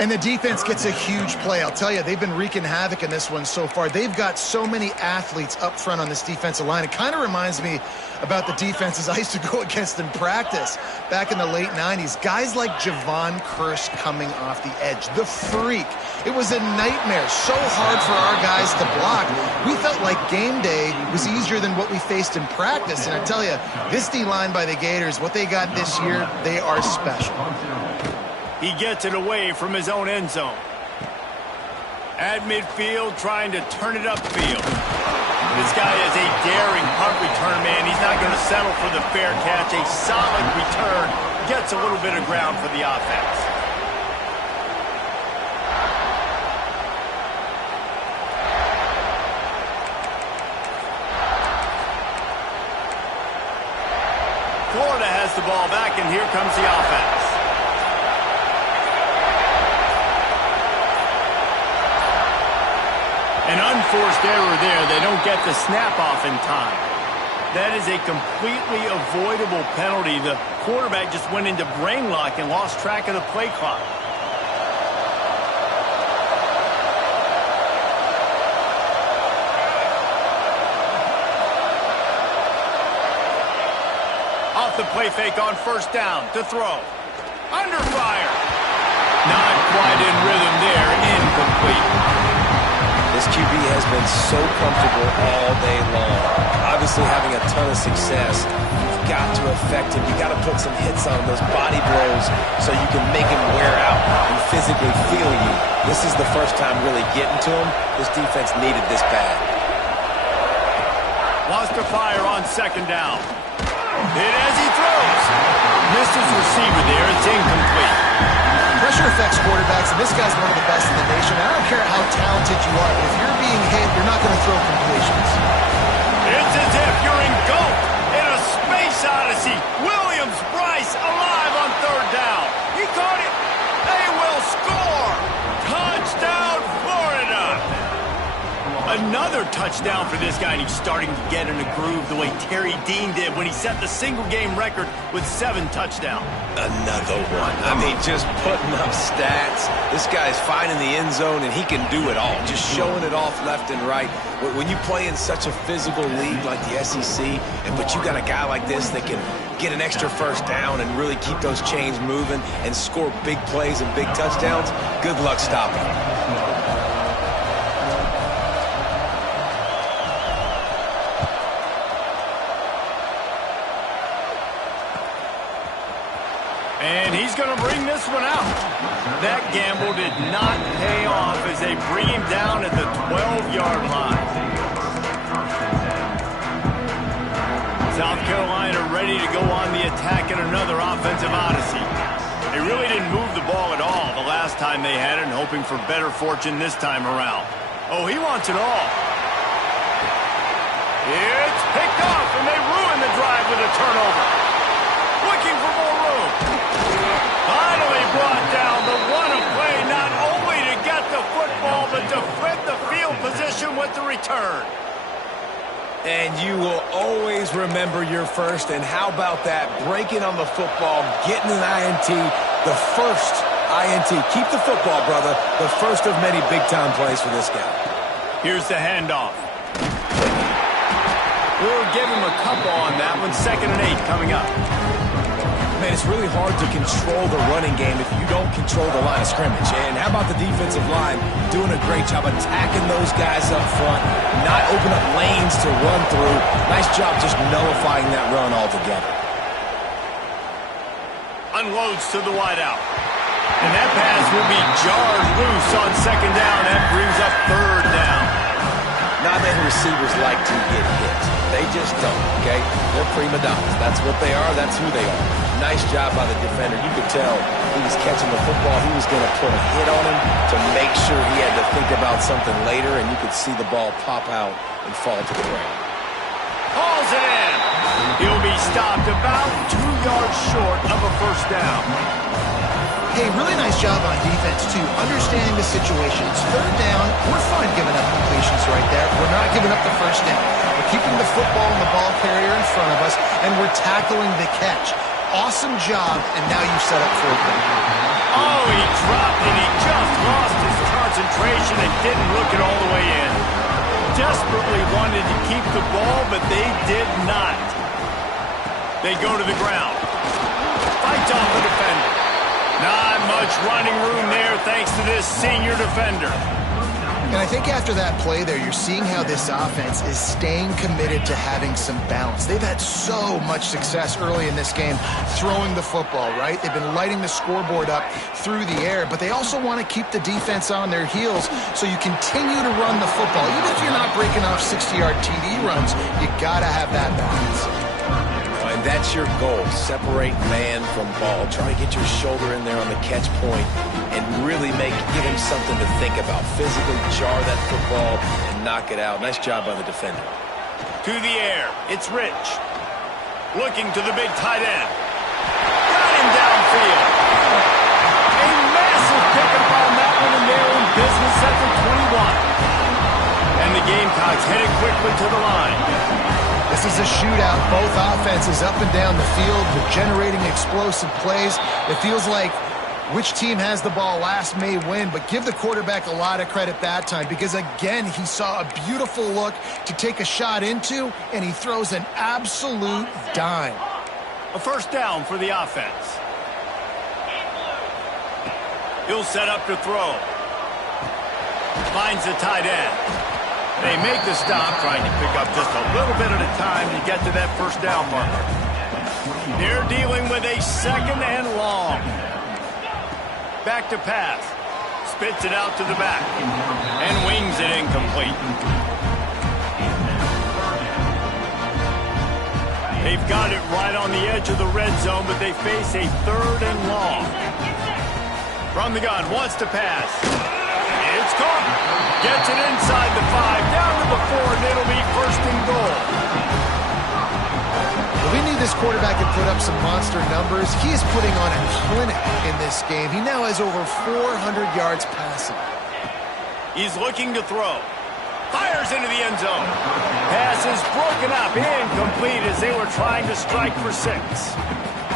And the defense gets a huge play. I'll tell you, they've been wreaking havoc in this one so far. They've got so many athletes up front on this defensive line. It kind of reminds me about the defenses I used to go against in practice back in the late 90s. Guys like Javon Curse coming off the edge. The freak. It was a nightmare. So hard for our guys to block. We felt like game day was easier than what we faced in practice. And I tell you, this D-line by the Gators, what they got this year, they are special. He gets it away from his own end zone. At midfield, trying to turn it upfield. This guy is a daring punt return man. He's not going to settle for the fair catch. A solid return. Gets a little bit of ground for the offense. Florida has the ball back, and here comes the offense. An unforced error there. They don't get the snap off in time. That is a completely avoidable penalty. The quarterback just went into brain lock and lost track of the play clock. Off the play fake on first down to throw. Under fire. Not quite in rhythm there. Incomplete. This QB has been so comfortable all day long. Obviously having a ton of success. You've got to affect him. You've got to put some hits on him, those body blows, so you can make him wear out and physically feel you. This is the first time really getting to him. This defense needed this bad. Lost to fire on second down. Hit as he throws. Missed his receiver there. It's incomplete. Pressure affects quarterbacks, and this guy's one of the best in the nation. I don't care how talented you are, but if you're being hit, you're not going to throw completions. It's as if you're engulfed in a space odyssey. Williams-Brice alive on third down. He caught it. They will score. Touchdown, Florida. Another touchdown for this guy, and he's starting to get in a groove the way Terry Dean did when he set the single-game record with 7 touchdowns. Another one. I mean, just putting up stats. This guy's finding the end zone, and he can do it all. Just showing it off left and right. When you play in such a physical league like the SEC, but you got a guy like this that can get an extra first down and really keep those chains moving and score big plays and big touchdowns, good luck stopping him. And he's going to bring this one out. That gamble did not pay off as they bring him down at the 12-yard line. South Carolina ready to go on the attack in another offensive odyssey. They really didn't move the ball at all the last time they had it, and hoping for better fortune this time around. Oh, he wants it all. It's picked off, and they ruin the drive with a turnover. Looking for more room. Finally brought down the run-of-play, not only to get the football, but to flip the field position with the return. And you will always remember your first, and how about that? Breaking on the football, getting an INT, the first INT. Keep the football, brother. The first of many big-time plays for this guy. Here's the handoff. We'll give him a couple on that one. 2nd and 8 coming up. Man, it's really hard to control the running game if you don't control the line of scrimmage. And how about the defensive line doing a great job attacking those guys up front, not open up lanes to run through. Nice job just nullifying that run altogether. Unloads to the wideout. And that pass will be jarred loose on 2nd down. That brings up 3rd down. Not many receivers like to get hit. They just don't, okay? They're prima donnas. That's what they are. That's who they are. Nice job by the defender. You could tell he was catching the football. He was going to put a hit on him to make sure he had to think about something later, and you could see the ball pop out and fall to the ground. Hauls it in. He'll be stopped about 2 yards short of a first down. Hey, really nice job on defense, too, understanding the situation. It's 3rd down. We're fine giving up completions right there. We're not giving up the first down. We're keeping the football and the ball carrier in front of us, and we're tackling the catch. Awesome job, and now you set up 4th down. Oh, he dropped and he just lost his concentration and didn't look it all the way in. Desperately wanted to keep the ball, but they did not. They go to the ground. Fights off the defender. Not much running room there thanks to this senior defender. And I think after that play there, you're seeing how this offense is staying committed to having some balance. They've had so much success early in this game throwing the football, right? They've been lighting the scoreboard up through the air, but they also want to keep the defense on their heels so you continue to run the football. Even if you're not breaking off 60-yard TD runs, you got to have that balance. And that's your goal. Separate man from ball. Try to get your shoulder in there on the catch point and really give him something to think about. Physically jar that football and knock it out. Nice job by the defender. To the air. It's Rich. Looking to the big tight end. Got him downfield. A massive pickup on that one, and they're in business at the 21. And the Gamecocks headed quickly to the line. This is a shootout. Both offenses up and down the field. They're generating explosive plays. It feels like which team has the ball last may win, but give the quarterback a lot of credit that time because, again, he saw a beautiful look to take a shot into, and he throws an absolute dime. A first down for the offense. He'll set up to throw. Finds the tight end. They make the stop, trying to pick up just a little bit at a time to get to that first down marker. They're dealing with a second and long. Back to pass. Spits it out to the back. And wings it incomplete. They've got it right on the edge of the red zone, but they face a third and long. From the gun, wants to pass. It's caught. Gets it inside the 5, down to the 4, and it'll be first and goal. Well, we knew this quarterback could put up some monster numbers. He is putting on a clinic in this game. He now has over 400 yards passing. He's looking to throw. Fires into the end zone. Pass is broken up, incomplete as they were trying to strike for 6.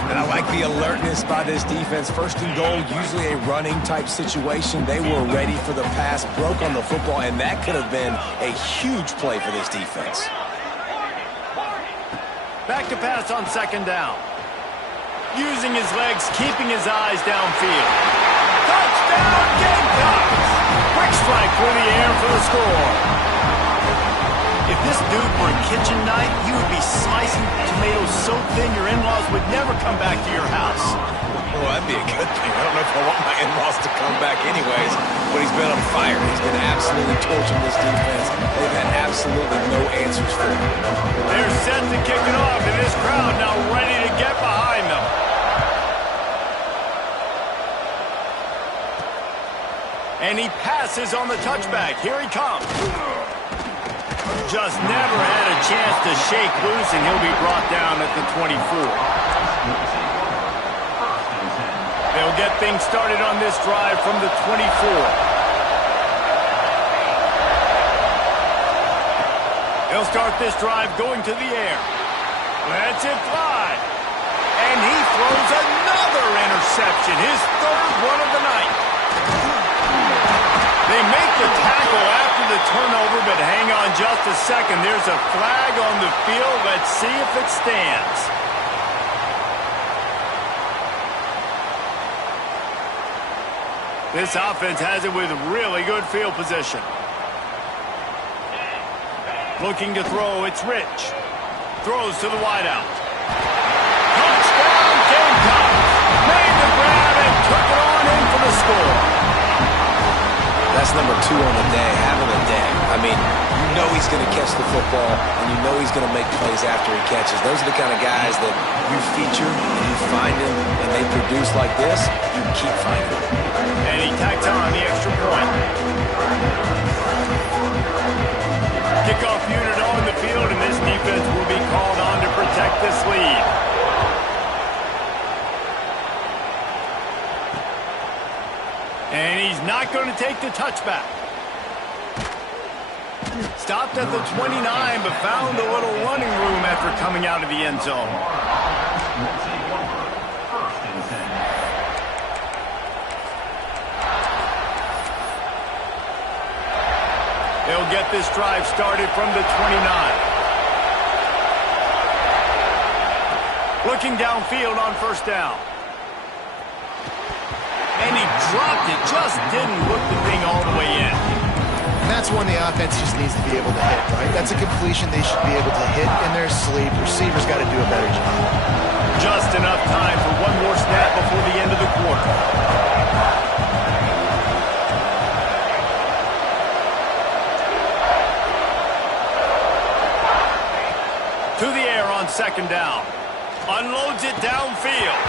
And I like the alertness by this defense. First and goal, usually a running type situation. They were ready for the pass, broke on the football, and that could have been a huge play for this defense. Back to pass on second down. Using his legs, keeping his eyes downfield. Touchdown, Gamecocks! Quick strike through the air for the score. If this dude were a kitchen knife, he would be slicing tomatoes so thin your in-laws would never come back to your house. Well, that'd be a good thing. I don't know if I want my in-laws to come back anyways, but he's been on fire. He's been absolutely torching this defense. They've had absolutely no answers for him. They're set to kick it off, and this crowd now ready to get behind them. And he passes on the touchback. Here he comes. Just never had a chance to shake loose, and he'll be brought down at the 24. They'll get things started on this drive from the 24. They'll start this drive going to the air. Lets it fly. And he throws another interception, his third one of the night. They make the tackle after the turnover, but hang on just a second. There's a flag on the field. Let's see if it stands. This offense has it with really good field position. Looking to throw, it's Rich. Throws to the wideout. Touchdown, Gamecocks! Made the grab and took it on in for the score. That's number 2 on the day, having a day. I mean, you know he's going to catch the football, and you know he's going to make plays after he catches. Those are the kind of guys that you feature, and you find them, and they produce like this, you keep finding them. And he tacks on the extra point. Kickoff unit on the field, and this defense will be called on to protect this lead. And he's not going to take the touchback. Stopped at the 29, but found a little running room after coming out of the end zone. They'll get this drive started from the 29. Looking downfield on first down. And he dropped it. Just didn't look the thing all the way in. And that's one the offense just needs to be able to hit, right? That's a completion they should be able to hit in their sleep. Receivers got to do a better job. Just enough time for one more snap before the end of the quarter. To the air on second down. Unloads it downfield.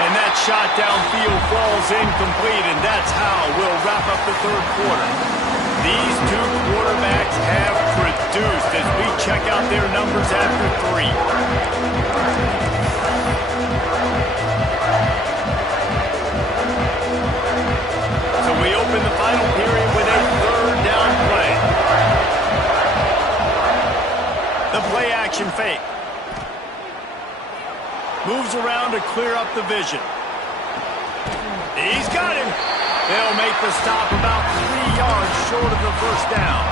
And that shot downfield falls incomplete, and that's how we'll wrap up the third quarter. These two quarterbacks have produced as we check out their numbers after 3. So we open the final period with a third down play. The play action fake. Moves around to clear up the vision. He's got him. They'll make the stop about 3 yards short of the first down.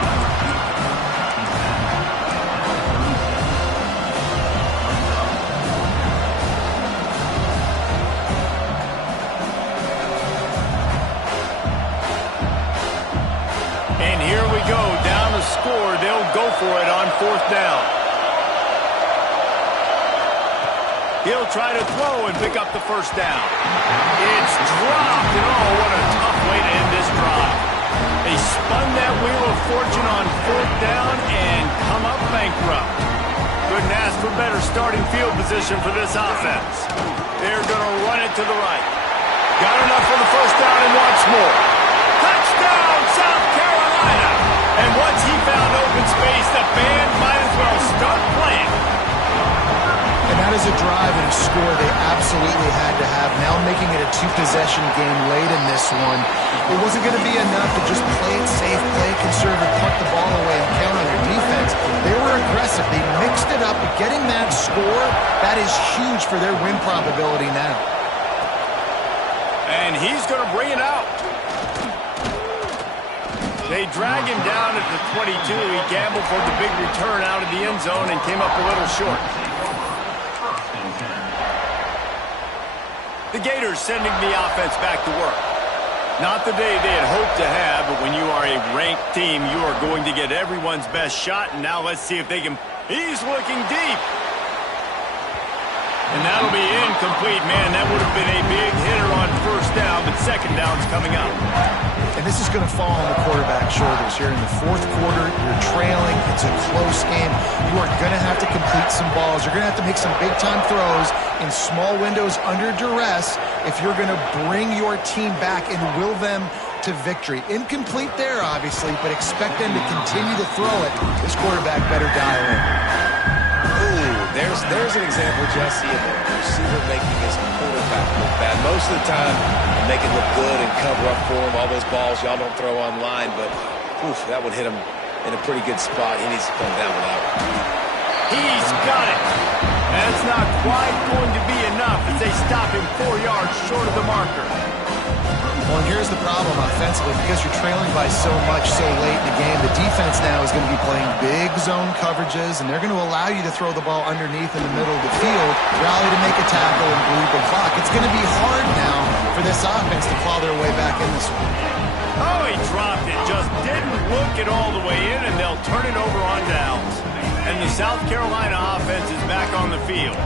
And here we go. Down to score. They'll go for it on fourth down. He'll try to throw and pick up the first down. It's dropped, and oh, what a tough way to end this drive. They spun that wheel of fortune on fourth down and come up bankrupt. Couldn't ask for better starting field position for this offense. They're going to run it to the right. Got enough for the first down and wants more. Touchdown, South Carolina! And once he found open space, the band might as well start playing. And that is a drive and a score they absolutely had to have. Now making it a 2-possession game late in this one. It wasn't going to be enough to just play it safe, play it conservative, punt the ball away, and count on their defense. They were aggressive. They mixed it up. But getting that score, that is huge for their win probability now. And he's going to bring it out. They drag him down at the 22. He gambled for the big return out of the end zone and came up a little short. The Gators sending the offense back to work. Not the day they had hoped to have, but when you are a ranked team, you are going to get everyone's best shot. And now let's see if they can... He's looking deep. And that'll be incomplete. Man, that would have been a big hitter on first down, but second down's coming up. And this is going to fall on the quarterback's shoulders here in the fourth quarter. You're trailing. It's a close game. You are going to have to complete some balls. You're going to have to make some big-time throws in small windows under duress if you're going to bring your team back and will them to victory. Incomplete there, obviously, but expect them to continue to throw it. This quarterback better dial in. There's an example, Jesse, of a receiver making his quarterback look bad. Most of the time, they make it look good and cover up for him. All those balls y'all don't throw online, but that would hit him in a pretty good spot. He needs to come down with that one. He's got it. That's not quite going to be enough as they stop him 4 yards short of the marker. Well, and here's the problem offensively. Because you're trailing by so much so late in the game, the defense now is going to be playing big zone coverages, and they're going to allow you to throw the ball underneath in the middle of the field, rally to make a tackle, and bleed the clock. It's going to be hard now for this offense to claw their way back in this one. Oh, he dropped it. Just didn't look it all the way in, and they'll turn it over on downs. And the South Carolina offense is back on the field.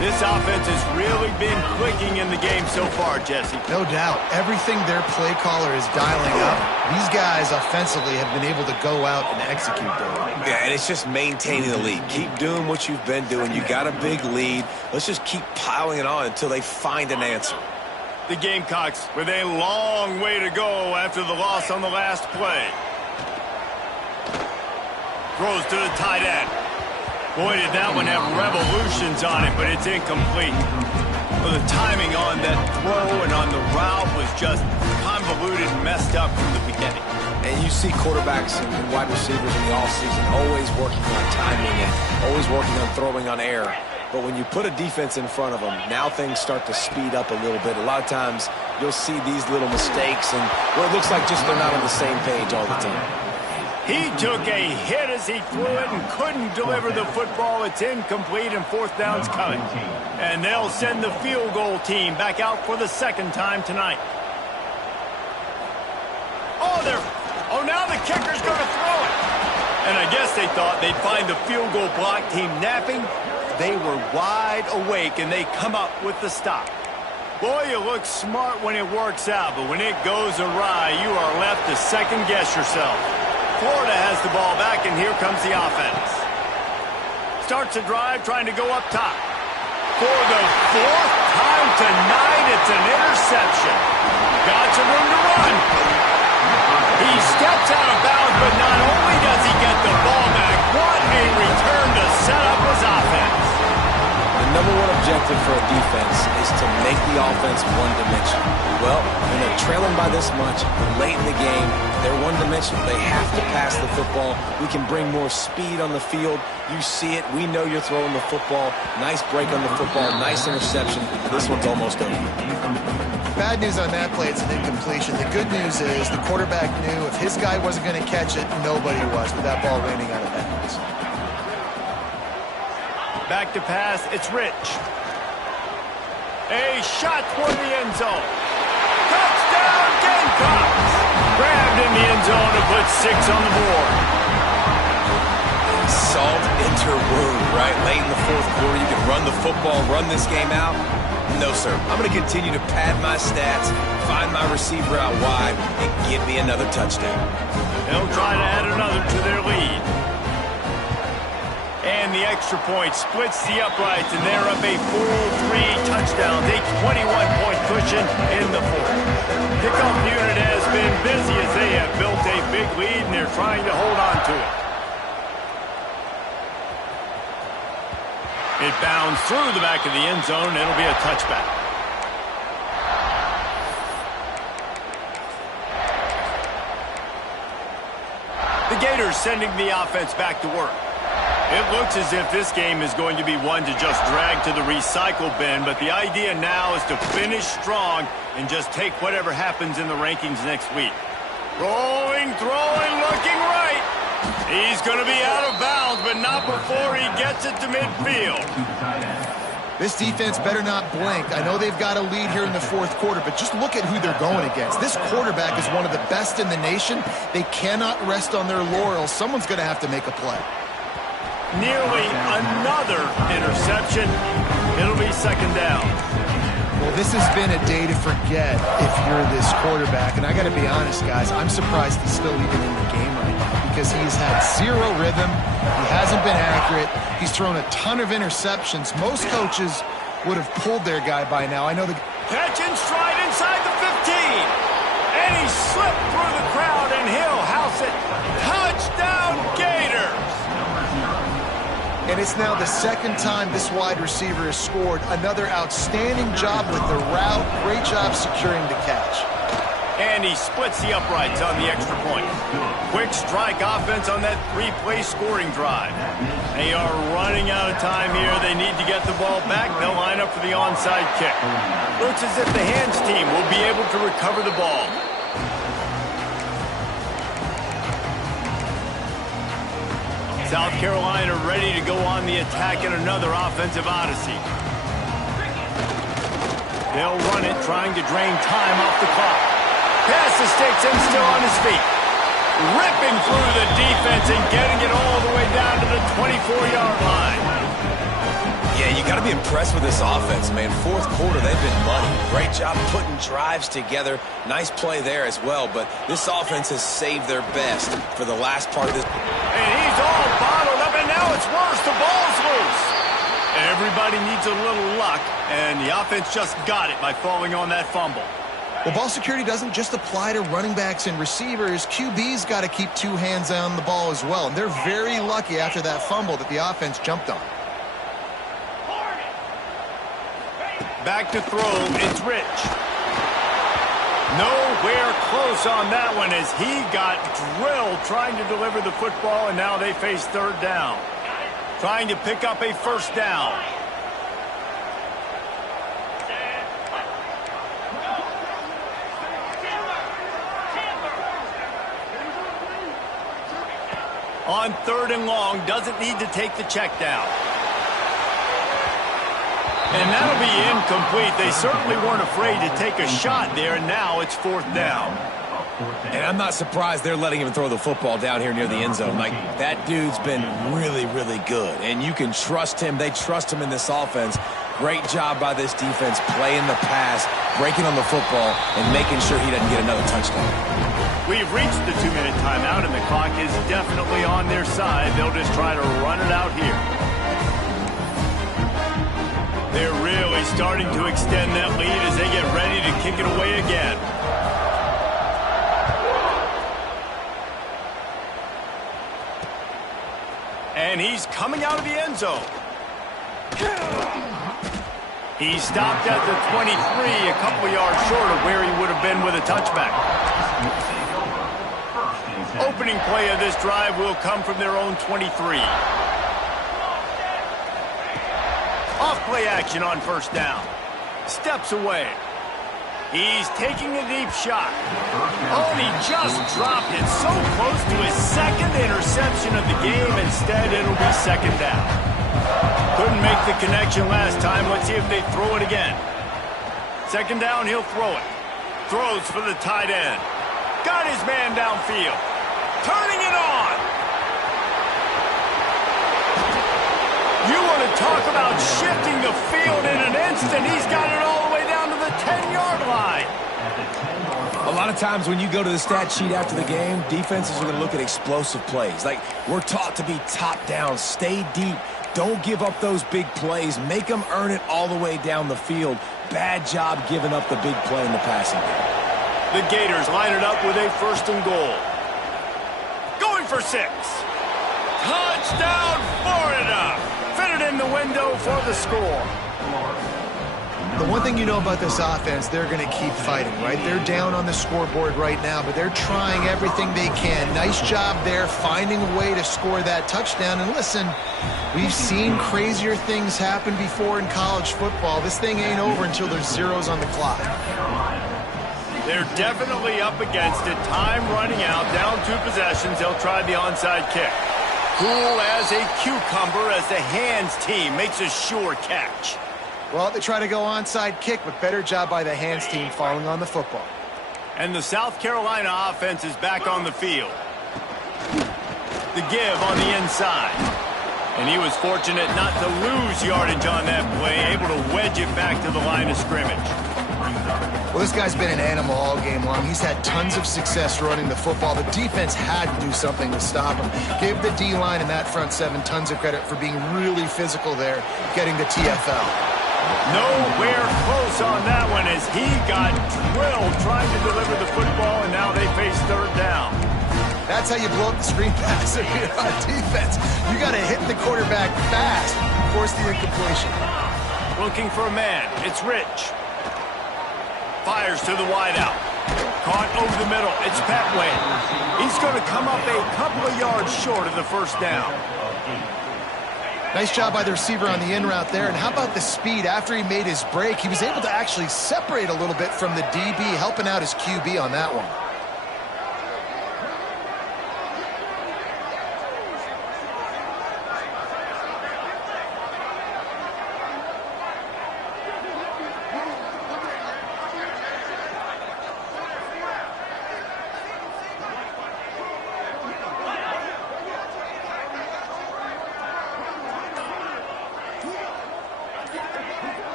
This offense has really been clicking in the game so far, Jesse. No doubt. Everything their play caller is dialing up, these guys offensively have been able to go out and execute that. Yeah, and it's just maintaining the lead. Keep doing what you've been doing. You got a big lead. Let's just keep piling it on until they find an answer. The Gamecocks with a long way to go after the loss on the last play. Throws to the tight end. Boy, did that one have revolutions on it, but it's incomplete. Well, the timing on that throw and on the route was just convoluted and messed up from the beginning. And you see quarterbacks and wide receivers in the offseason always working on timing and always working on throwing on air. But when you put a defense in front of them, now things start to speed up a little bit. A lot of times you'll see these little mistakes, and well, it looks like just they're not on the same page all the time. He took a hit as he threw it and couldn't deliver the football. It's incomplete and fourth down's coming. And they'll send the field goal team back out for the second time tonight. another. Oh, now the kicker's going to throw it. And I guess they thought they'd find the field goal block team napping. They were wide awake, and they come up with the stop. Boy, you look smart when it works out, but when it goes awry, you are left to second-guess yourself. Florida has the ball back, and here comes the offense. Starts a drive trying to go up top. For the fourth time tonight, it's an interception. Got some room to run. He steps out of bounds, but not only does he get the ball back, what a return to set up his offense. The number one objective for a defense is to make the offense one-dimensional. Well, when they're trailing by this much, late in the game, they're one-dimensional. They have to pass the football. We can bring more speed on the field. You see it. We know you're throwing the football. Nice break on the football. Nice interception. This one's almost over. Bad news on that play, it's an incompletion. The good news is the quarterback knew if his guy wasn't going to catch it, nobody was with that ball raining out of bounds. Back to pass, it's Rich. A shot toward the end zone. Touchdown, Gamecocks! Grabbed in the end zone to put 6 on the board. Salt enter wound, right? Late in the fourth quarter, you can run the football, run this game out. No, sir. I'm going to continue to pad my stats, find my receiver out wide, and give me another touchdown. They'll try to add another to their lead. And the extra point splits the uprights, and they're up a full 3 touchdowns, a 21-point cushion in the fourth. Kickoff unit has been busy as they have built a big lead, and they're trying to hold on to it. It bounds through the back of the end zone, and it'll be a touchback. The Gators sending the offense back to work. It looks as if this game is going to be one to just drag to the recycle bin, but the idea now is to finish strong and just take whatever happens in the rankings next week. Rolling, throwing, looking right. He's going to be out of bounds, but not before he gets it to midfield. This defense better not blink. I know they've got a lead here in the fourth quarter, but just look at who they're going against. This quarterback is one of the best in the nation. They cannot rest on their laurels. Someone's going to have to make a play. Nearly another interception. It'll be second down. Well, this has been a day to forget if you're this quarterback. And I got to be honest, guys, I'm surprised he's still even in the game right now because he's had zero rhythm. He hasn't been accurate. He's thrown a ton of interceptions. Most coaches would have pulled their guy by now. I know the catch and stride inside the 15. And he slipped through the crowd, and he'll house it. Touchdown, Gators. And it's now the second time this wide receiver has scored. Another outstanding job with the route. Great job securing the catch. And he splits the uprights on the extra point. Quick strike offense on that 3-play scoring drive. They are running out of time here. They need to get the ball back. They'll line up for the onside kick. Looks as if the hands team will be able to recover the ball. South Carolina ready to go on the attack in another offensive odyssey. They'll run it, trying to drain time off the clock. Pass mistakes him still on his feet. Ripping through the defense and getting it all the way down to the 24-yard line. Yeah, you got to be impressed with this offense, man. Fourth quarter, they've been money. Great job putting drives together. Nice play there as well, but this offense has saved their best for the last part of this. And he's all bottled up, and now it's worse. The ball's loose. Everybody needs a little luck, and the offense just got it by falling on that fumble. Well, ball security doesn't just apply to running backs and receivers. QB's got to keep 2 hands on the ball as well, and they're very lucky after that fumble that the offense jumped on. Back to throw, it's Rich. Nowhere close on that one as he got drilled trying to deliver the football, and now they face third down. Trying to pick up a first down. On third and long, doesn't need to take the check down. And that'll be incomplete. They certainly weren't afraid to take a shot there, and now it's fourth down. And I'm not surprised they're letting him throw the football down here near the end zone. Like, that dude's been really, really good. And you can trust him. They trust him in this offense. Great job by this defense playing the pass, breaking on the football, and making sure he doesn't get another touchdown. We've reached the 2-minute timeout, and the clock is definitely on their side. They'll just try to run it out here. They're really starting to extend that lead as they get ready to kick it away again. And he's coming out of the end zone. He stopped at the 23, a couple yards short of where he would have been with a touchback. Opening play of this drive will come from their own 23. Off play action on first down. Steps away. He's taking a deep shot. Oh, and he just dropped it so close to his second interception of the game. Instead, it'll be second down. Couldn't make the connection last time. Let's see if they throw it again. Second down, he'll throw it. Throws for the tight end. Got his man downfield. Turning it on. You want to talk about shifting the field in an instant. He's got it all the way down to the 10-yard line. A lot of times when you go to the stat sheet after the game, defenses are going to look at explosive plays. Like, we're taught to be top down, stay deep. Don't give up those big plays. Make them earn it all the way down the field. Bad job giving up the big play in the passing game. The Gators line it up with a 1st and goal. Going for 6. Touchdown, Florida. Fitted in the window for the score. The one thing you know about this offense, they're going to keep fighting, right? They're down on the scoreboard right now, but they're trying everything they can. Nice job there, finding a way to score that touchdown. And listen, we've seen crazier things happen before in college football. This thing ain't over until there's zeros on the clock. They're definitely up against it. Time running out, down 2 possessions. They'll try the onside kick. Cool as a cucumber as the hands team makes a sure catch. Well, they try to go onside kick, but better job by the hands team falling on the football. And the South Carolina offense is back on the field. The give on the inside. And he was fortunate not to lose yardage on that play, able to wedge it back to the line of scrimmage. Well, this guy's been an animal all game long. He's had tons of success running the football. The defense had to do something to stop him. Give the D-line and that front 7 tons of credit for being really physical there, getting the TFL. Nowhere close on that one as he got drilled trying to deliver the football, and now they face 3rd down. That's how you blow up the screen pass if you're on defense. You got to hit the quarterback fast, force the incompletion. Looking for a man. It's Rich. Fires to the wideout. Caught over the middle. It's Petway. He's going to come up a couple of yards short of the 1st down. Nice job by the receiver on the in route there. And how about the speed? After he made his break, he was able to actually separate a little bit from the DB, helping out his QB on that one.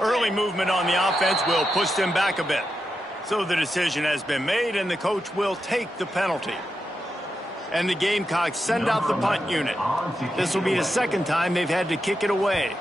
Early movement on the offense will push them back a bit. So the decision has been made, and the coach will take the penalty. And the Gamecocks send out the punt unit. This will be the 2nd time they've had to kick it away.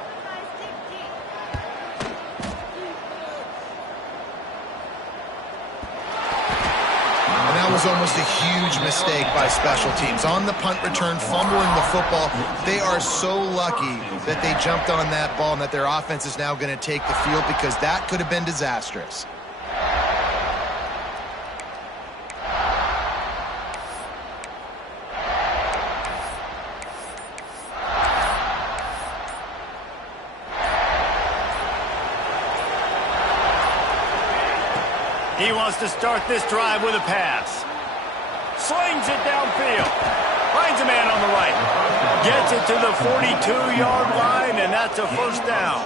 And that was almost a huge mistake by special teams. On the punt return, fumbling the football. They are so lucky that they jumped on that ball and that their offense is now going to take the field, because that could have been disastrous. He wants to start this drive with a pass. Slings it downfield. Finds a man on the right. Gets it to the 42-yard line, and that's a 1st down.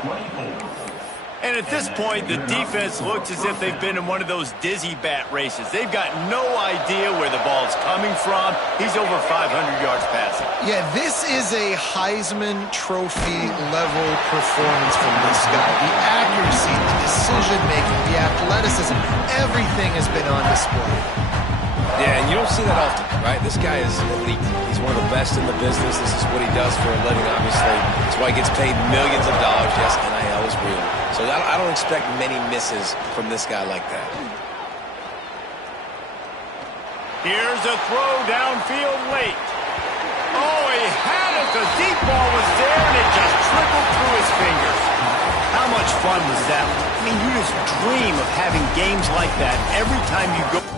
And at this point, the defense looks as if they've been in one of those dizzy bat races. They've got no idea where the ball's coming from. He's over 500 yards passing. Yeah, this is a Heisman Trophy level performance from this guy. The accuracy, the decision-making, the athleticism, everything has been on display. Yeah, and you don't see that often, right? This guy is elite. He's one of the best in the business. This is what he does for a living, obviously. That's why he gets paid millions of dollars. Yes, NIL is real. So I don't expect many misses from this guy like that. Here's a throw downfield late. Oh, he had it. The deep ball was there, and it just trickled through his fingers. How much fun was that? I mean, you just dream of having games like that every time you go.